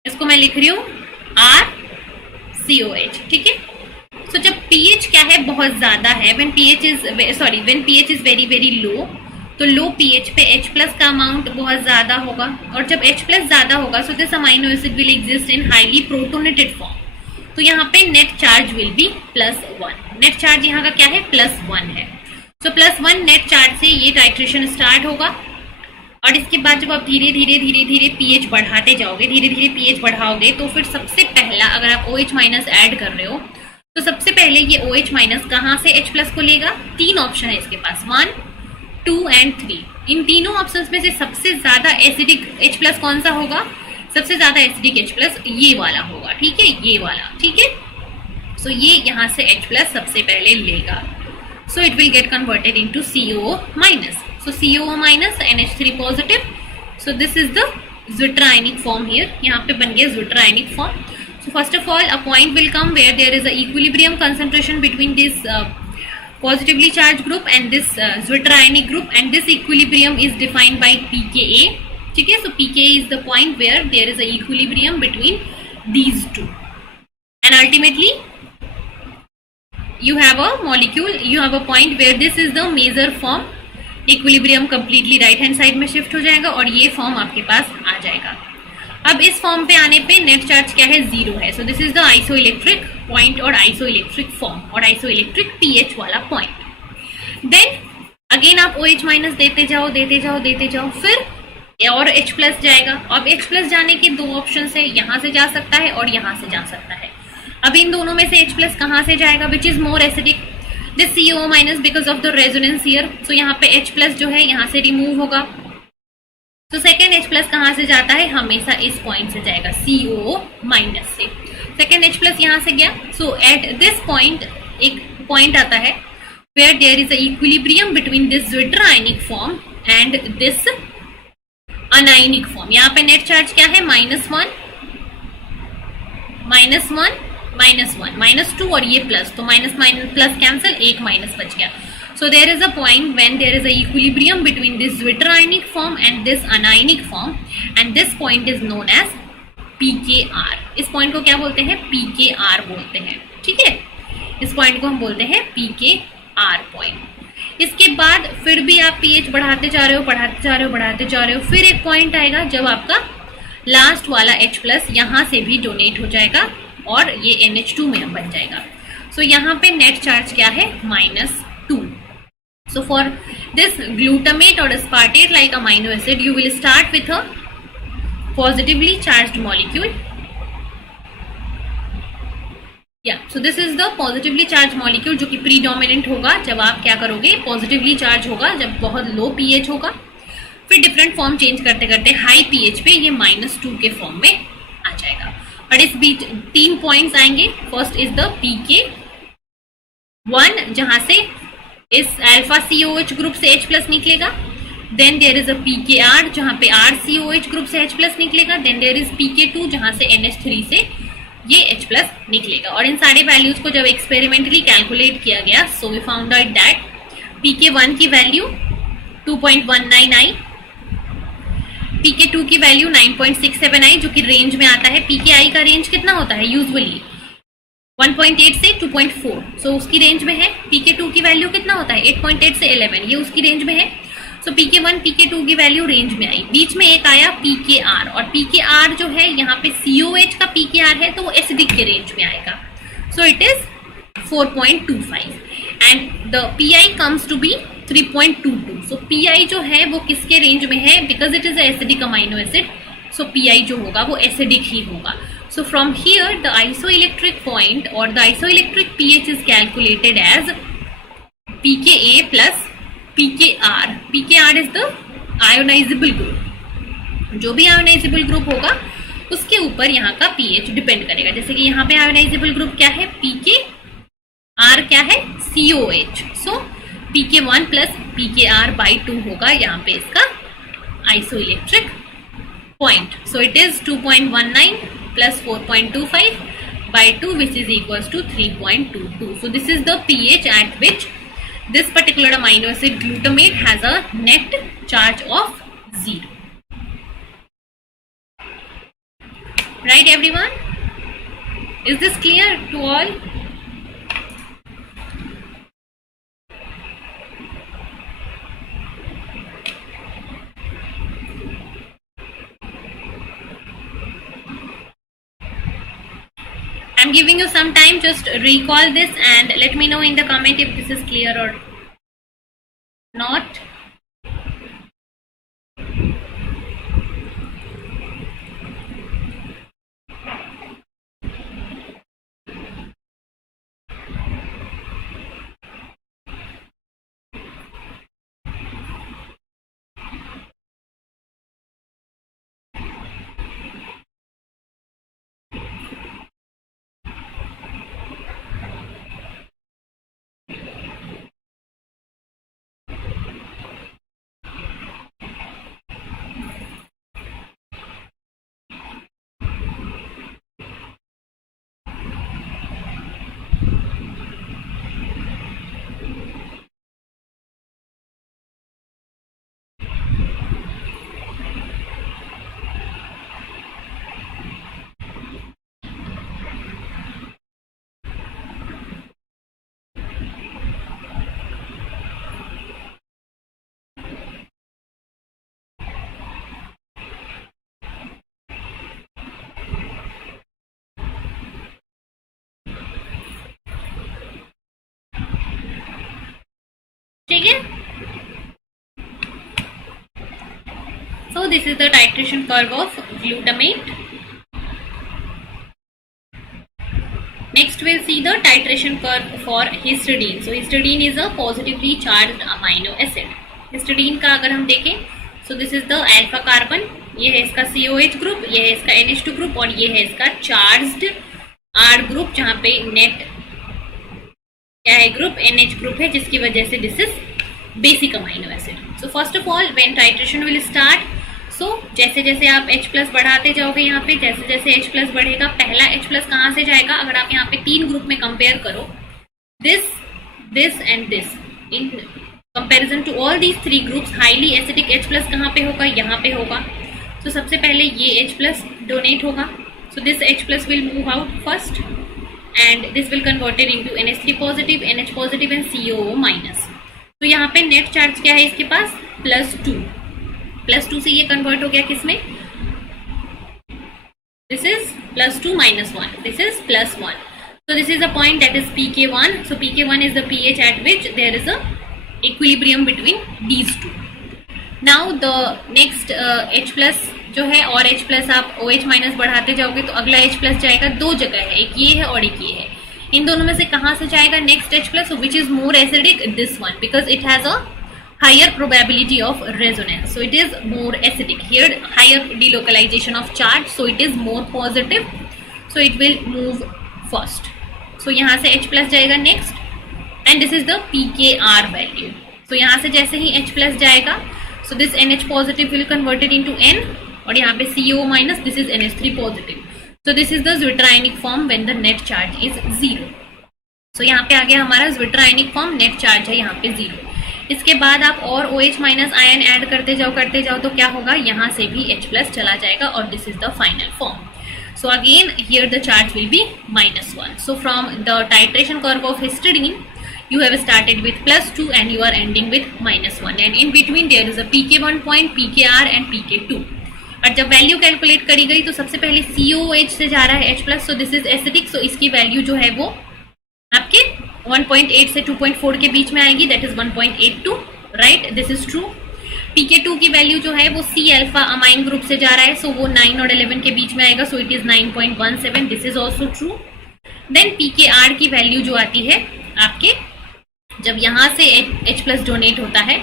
इसको मैं लिख रही हूँ RCOH. ठीक है, तो जब pH क्या है? बहुत ज्यादा है. when pH is very very low, तो लो pH पे H प्लस का अमाउंट बहुत ज्यादा होगा. और जब H प्लस ज्यादा होगा so this amino acid will exist in highly protonated form. तो यहाँ पे net charge will be +1. Net charge यहाँ का क्या है? +1 है. सो +1 नेट चार्ज से ये टाइट्रेशन स्टार्ट होगा. और इसके बाद जब आप धीरे धीरे pH बढ़ाते जाओगे, धीरे धीरे pH बढ़ाओगे, तो फिर सबसे पहला अगर आप OH माइनस ऐड कर रहे हो तो सबसे पहले ये OH माइनस कहाँ से H प्लस को लेगा? 3 ऑप्शन है इसके पास, 1, 2 एंड 3. इन तीनों ऑप्शंस में से सबसे ज्यादा एसिडिक H प्लस कौन सा होगा? सबसे ज्यादा एसिडिक H प्लस ये वाला होगा. ठीक है, ये वाला. ठीक है, सो ये यहाँ से H प्लस सबसे पहले लेगा. So it will get converted into COO minus. So COO minus NH3 positive. So this is the zwitterionic form here. यहाँ पे बन गया zwitterionic form. So first of all, a point will come where there is a equilibrium concentration between this positively charged group and this zwitterionic group, and this equilibrium is defined by pKa. ठीक है, so pKa is the point where there is a equilibrium between these two, and ultimately you have a molecule, you have a point where this is the major form. equilibrium completely right hand side में shift हो जाएगा और ये form आपके पास आ जाएगा. अब इस form पे आने पे नेट चार्ज क्या है? 0 है. सो this is the isoelectric point और आइसोइलेक्ट्रिक फॉर्म और आइसोइलेक्ट्रिक pH वाला पॉइंट. देन अगेन आप OH माइनस देते जाओ, फिर और H प्लस जाएगा. अब H प्लस जाने के 2 ऑप्शन है, यहाँ से जा सकता है और यहाँ से जा सकता है. अब इन दोनों में से H प्लस कहाँ से जाएगा? Which is more acidic? This COO minus because of the resonance here. So यहाँ पे H प्लस जो है यहाँ से रिमूव होगा. तो सेकेंड H प्लस कहाँ से जाता है? हमेशा इस पॉइंट से जाएगा, COO माइनस से. सेकेंड H प्लस यहाँ से गया. सो एट दिस पॉइंट एक पॉइंट आता है where there is a equilibrium between this zwitterionic form and this anionic form. यहाँ पे नेट चार्ज क्या है? -1, -1, -1, -2 और ये प्लस, तो माइनस माइनस प्लस कैंसिल, एक माइनस बच गया. So there is a point when there is a equilibrium between this zwitterionic form and this anionic form, and this point is known as pKr. इस point को क्या बोलते हैं? pKr बोलते हैं, ठीक है। इस पॉइंट को हम बोलते हैं pKr पॉइंट। इसके बाद फिर भी आप pH बढ़ाते जा रहे हो, बढ़ाते जा रहे हो, बढ़ाते जा रहे हो, फिर एक पॉइंट आएगा जब आपका लास्ट वाला H+ यहाँ से भी डोनेट हो जाएगा और ये NH2 में बन जाएगा। सो यहाँ पे नेट चार्ज क्या है? -2। So for this glutamate or aspartate like amino acid, you will start with a positively charged molecule. Yeah, so this is the positively charged molecule जो कि predominant होगा जब आप क्या करोगे? positively charged होगा जब बहुत low pH होगा। फिर different form change करते करते high pH पे ये -2 के form में आ जाएगा। और इस बीच 3 points आएंगे। First is the pK1 जहां से इस अल्फा COH ग्रुप से H+ निकलेगा। Then there is a pKr जहां पे RCOH ग्रुप से H+ निकलेगा। देन देयर इज pK2 जहां से NH3 से ये H+ निकलेगा। और इन सारे वैल्यूज को जब एक्सपेरिमेंटली कैलकुलेट किया गया, so we found out that pK1 की वैल्यू 2.19 आई, pK2 की वैल्यू 9.67 आई, जो कि रेंज में आता है। pKi का रेंज कितना होता है यूजुअली? 1.8 से 2.4, सो उसकी रेंज में है। pK2 की वैल्यू कितना होता है? 8.8 से 11, ये उसकी रेंज में है। सो pK1 pK2 की वैल्यू रेंज में आई। बीच में एक आया pKr, और pKr जो है यहाँ पे COH का pKr है तो वो एसिडिक के रेंज में आएगा। So it is 4.25 and the PI comes to be 3.22। So PI जो है वो किसके रेंज में है? Because it is acidic amino acid, so PI जो होगा वो एसिडिक ही होगा। So from here the isoelectric point or the isoelectric pH is calculated as pKa plus pKr. pKr is the ionizable group। जो भी ionizable group होगा उसके ऊपर यहाँ का pH डिपेंड करेगा। जैसे कि यहाँ पे ionizable group क्या है? pKr क्या है? COH। So pK1 plus pKr by 2 होगा यहाँ पे इसका isoelectric point। So it is 2.19 plus 4.25 by 2, which is equals to 3.22. So this is the pH at which this particular amino acid glutamate has a net charge of 0. Right everyone? Is this clear to all? I'm giving you some time, just recall this and let me know in the comment if this is clear or not. ठीक है। So this is the titration curve of glutamate. Next we'll see the titration curve for histidine. So histidine is a positively charged amino acid. Histidine का अगर हम देखें, so this is the alpha carbon, ये है इसका COH group, ये है इसका NH2 ग्रुप और ये है इसका चार्ज्ड R ग्रुप, जहाँ पे नेट क्या है ग्रुप? NH ग्रुप है, जिसकी वजह से this is basic amino acid. So first of all when titration will start, so जैसे जैसे आप H+ बढ़ाते जाओगे, यहाँ पे जैसे जैसे H+ बढ़ेगा, पहला H+ कहाँ से जाएगा? अगर आप यहाँ पे 3 ग्रुप में कंपेयर करो, this and this, in comparison to all these 3 groups highly acidic H plus कहाँ पे होगा, यहाँ पे होगा. तो सबसे पहले ये H प्लस डोनेट होगा. So this H plus will move out first and this will converted into NH3 positive, NH positive and COO minus. तो यहाँ पे नेट चार्ज क्या है इसके पास, +2 से ये कन्वर्ट हो गया किसमें, this is +2 -1, this is +1. So this is a point that is pK1. So pK1 is the pH at which there is a equilibrium between these two. Now the next H plus जो है, और H plus आप OH minus बढ़ाते जाओगे तो अगला H plus जाएगा. दो जगह है, एक ये है और एक ये है. इन दोनों में से कहाँ से जाएगा next H plus, which is more acidic, this one, because it has a higher probability of resonance, so it is more acidic. Here higher delocalization of charge, so it is more positive, so it will move first. So यहाँ से H plus जाएगा next, and this is the pKr value. So यहाँ से जैसे ही H plus जाएगा, so this NH positive will convert it into N, और यहाँ पे CO minus, this is NH3 positive. So this is the zwitterionic form when the net charge is 0. So यहाँ पे आ गया हमारा zwitterionic form, net charge है यहाँ पे 0. इसके बाद आप और OH माइनस आयन ऐड करते जाओ तो क्या होगा, यहाँ से भी H प्लस चला जाएगा, और this is the final form. So again here the charge will be -1. So from the titration curve of histidine you have started with +2 and you are ending with -1, and in between there is a pK1 point, pKr and pK2. और जब value calculate करी गई तो सबसे पहले COH से जा रहा है H plus, so this is acidic, so इसकी वैल्यू जो है वो आपके 1.8 से 2.4 के बीच में आएगी, that is 1.82, right, this is true. pK2 की वैल्यू जो है वो C अल्फा अमाइन ग्रुप से जा रहा है, सो वो 9 और 11 के बीच में आएगा, so it is 9.17, this is also true. Then pKr की वैल्यू जो आती है आपके, जब यहाँ से H प्लस डोनेट होता है,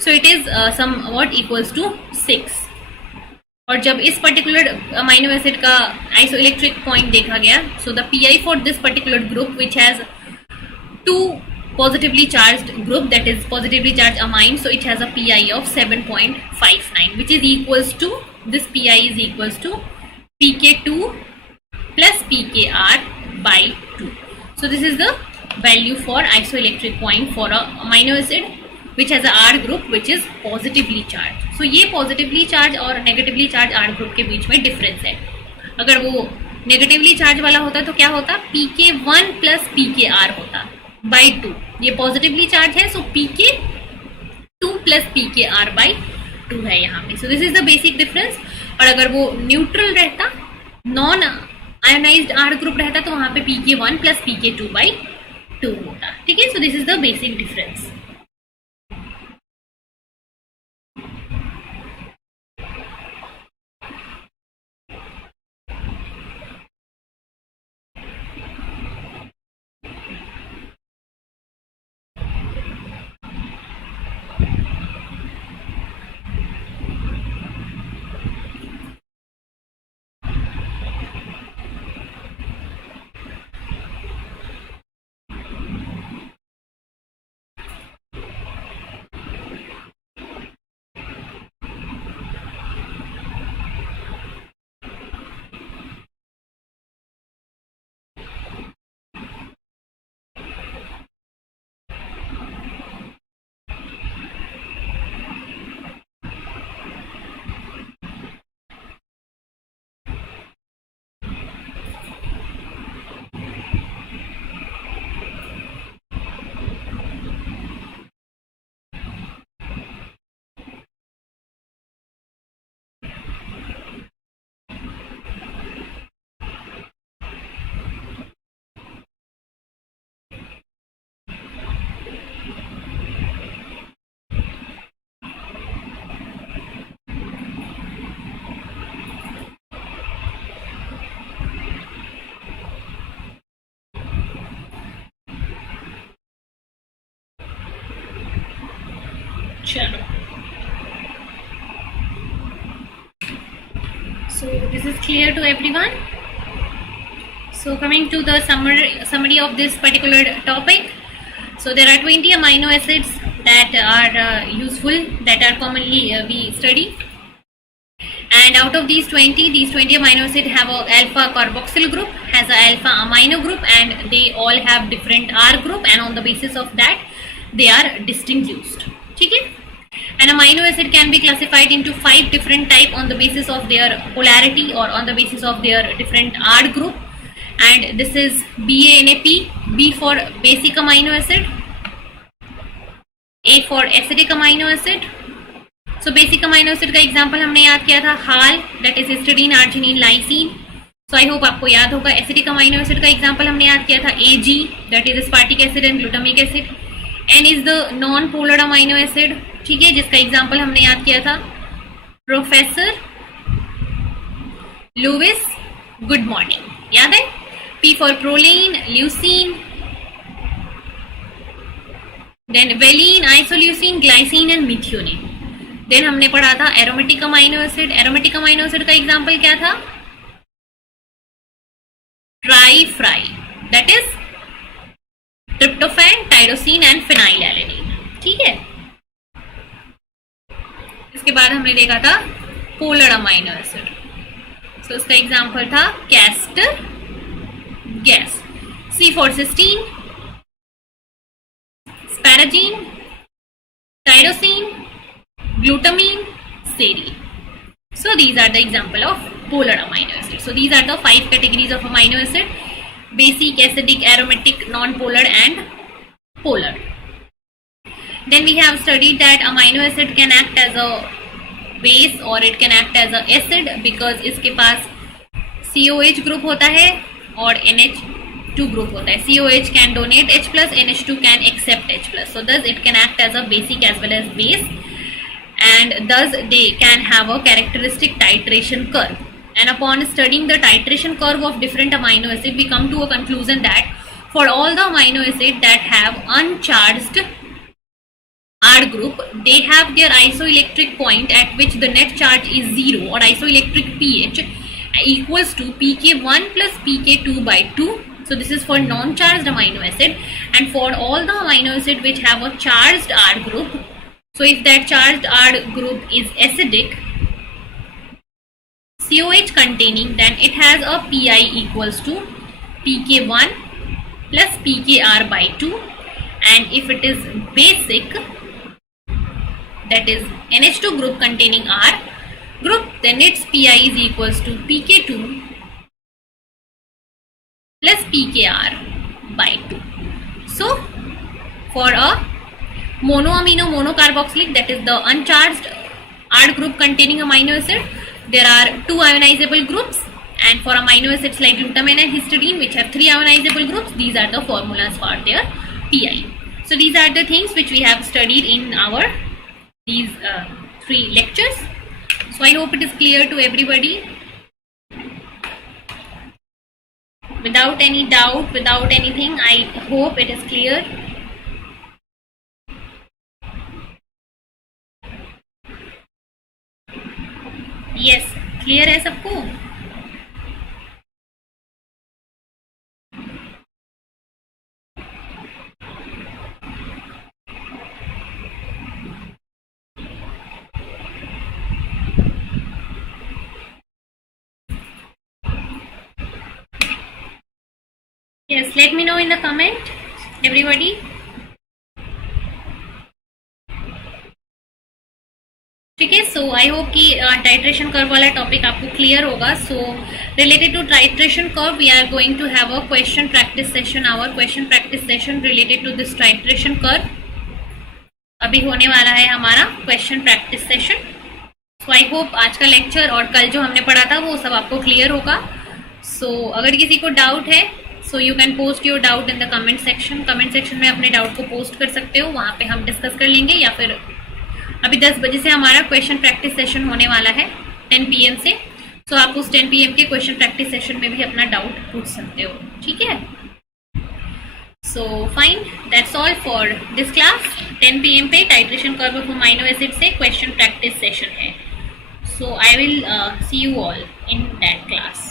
so it is somewhat equals to 6. और जब इस पर्टिकुलर अमाइनो एसिड का आइसोइलेक्ट्रिक पॉइंट देखा गया, so the PI for this particular group which has 2 positively charged group, that is positively charged amine, so it has a PI of 7.59, which is equals to, this PI is equals to pK2 plus pKr by 2. So this is the value for isoelectric point for a amino acid which has a R group which is positively charged. So ये positively charged और negatively charged R group के बीच में difference है. अगर वो negatively charged वाला होता तो क्या होता, pK1 plus pKr होता by 2. ये positively charged है, so pK2 plus pKr by 2 है यहाँ पे. So this is the basic difference. और अगर वो neutral रहता, non ionized R group रहता, तो वहाँ पे pK1 plus pK2 by 2 होता. ठीक है, so this is the basic difference. चलो, so this is clear to everyone. So coming to the summary of this particular topic, so there are 20 amino acids that are useful, that are commonly we study, and out of these 20 amino acids have a alpha carboxyl group, has a alpha amino group, and they all have different R group, and on the basis of that they are distinguished. ठीक है. An amino acid can be classified into 5 different type on the basis of their polarity or on the basis of their different R group, and this is BANAP. B for basic amino acid, A for acidic amino acid. So basic amino acid का example हमने याद किया था HAL, that is histidine, arginine, lysine. So I hope आपको याद होगा. Acidic amino acid का example हमने याद किया था AG, that is aspartic acid and glutamic acid. N is the non-polar amino acid, ठीक है, जिसका एग्जाम्पल हमने याद किया था प्रोफेसर लुइस गुड मॉर्निंग, याद है. P for proline, leucine, then valine, isoleucine, glycine and methionine. Then हमने पढ़ा था aromatic amino acid. Aromatic amino acid का एग्जाम्पल क्या था? ट्राइफ्राई, that is tryptophan, tyrosine and phenylalanine. ठीक है. इसके बाद हमने देखा था पोलर अमाइनो एसिड. सो इसका एग्जांपल था castor gas. C for cysteine, asparagine, tyrosine, glutamine, serine. So these are the example of polar amino acid. So these are the 5 categories of amino acid: basic, acidic, aromatic, non-polar and polar. Then we have studied that amino acid can act as a base or it can act as a acid because इसके पास COH group होता है और NH2 group होता है. COH can donate H+, NH2 can accept H+. So thus it can act as a basic as well as base, and thus they can have a characteristic titration curve. And upon studying the titration curve of different amino acid, we come to a conclusion that for all the amino acid that have uncharged R group, they have their isoelectric point at which the net charge is 0 or isoelectric pH equals to pK1 plus pK2 by 2. So this is for non-charged amino acid. And for all the amino acid which have a charged R group, so if that charged R group is acidic, COH containing, then it has a pi equals to pK1 plus pKr by 2. And if it is basic, that is NH2 group containing R group, then its pi is equals to pK2 plus pKr by 2. So for a monoamino monocarboxylic, that is the uncharged R group containing amino acid, there are 2 ionizable groups, and for amino acids like glutamine and histidine which have 3 ionizable groups, these are the formulas for their pi. So these are the things which we have studied in our these 3 lectures. So I hope it is clear to everybody. Without any doubt, without anything, I hope it is clear. Yes, clear है सबको? Yes, let me know in the comment, everybody. ठीक है. So I hope कि titration curve वाला topic आपको clear होगा. So related to titration curve we are going to have a question practice session. Our question practice session related to this titration curve अभी होने वाला है हमारा question practice session. So I hope आज का lecture और कल जो हमने पढ़ा था वो सब आपको क्लियर होगा. सो अगर किसी को डाउट है, so you can post your doubt in the comment section. Comment section में अपने डाउट को पोस्ट कर सकते हो, वहाँ पे हम डिस्कस कर लेंगे. या फिर अभी 10 बजे से हमारा क्वेश्चन प्रैक्टिस सेशन होने वाला है 10 PM से. सो आप उस 10 PM के क्वेश्चन प्रैक्टिस सेशन में भी अपना डाउट पूछ सकते हो. ठीक है. So fine, that's all for this class. 10 PM पे titration curve of amino acid से क्वेश्चन प्रैक्टिस सेशन है. So I will see you all in that class.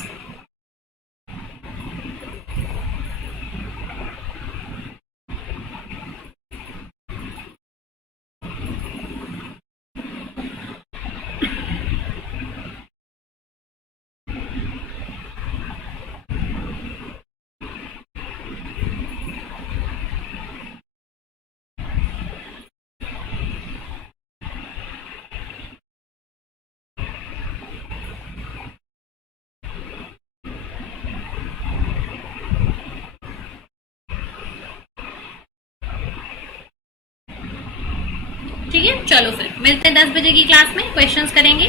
ठीक है, चलो फिर मिलते हैं 10 बजे की क्लास में, क्वेश्चंस करेंगे।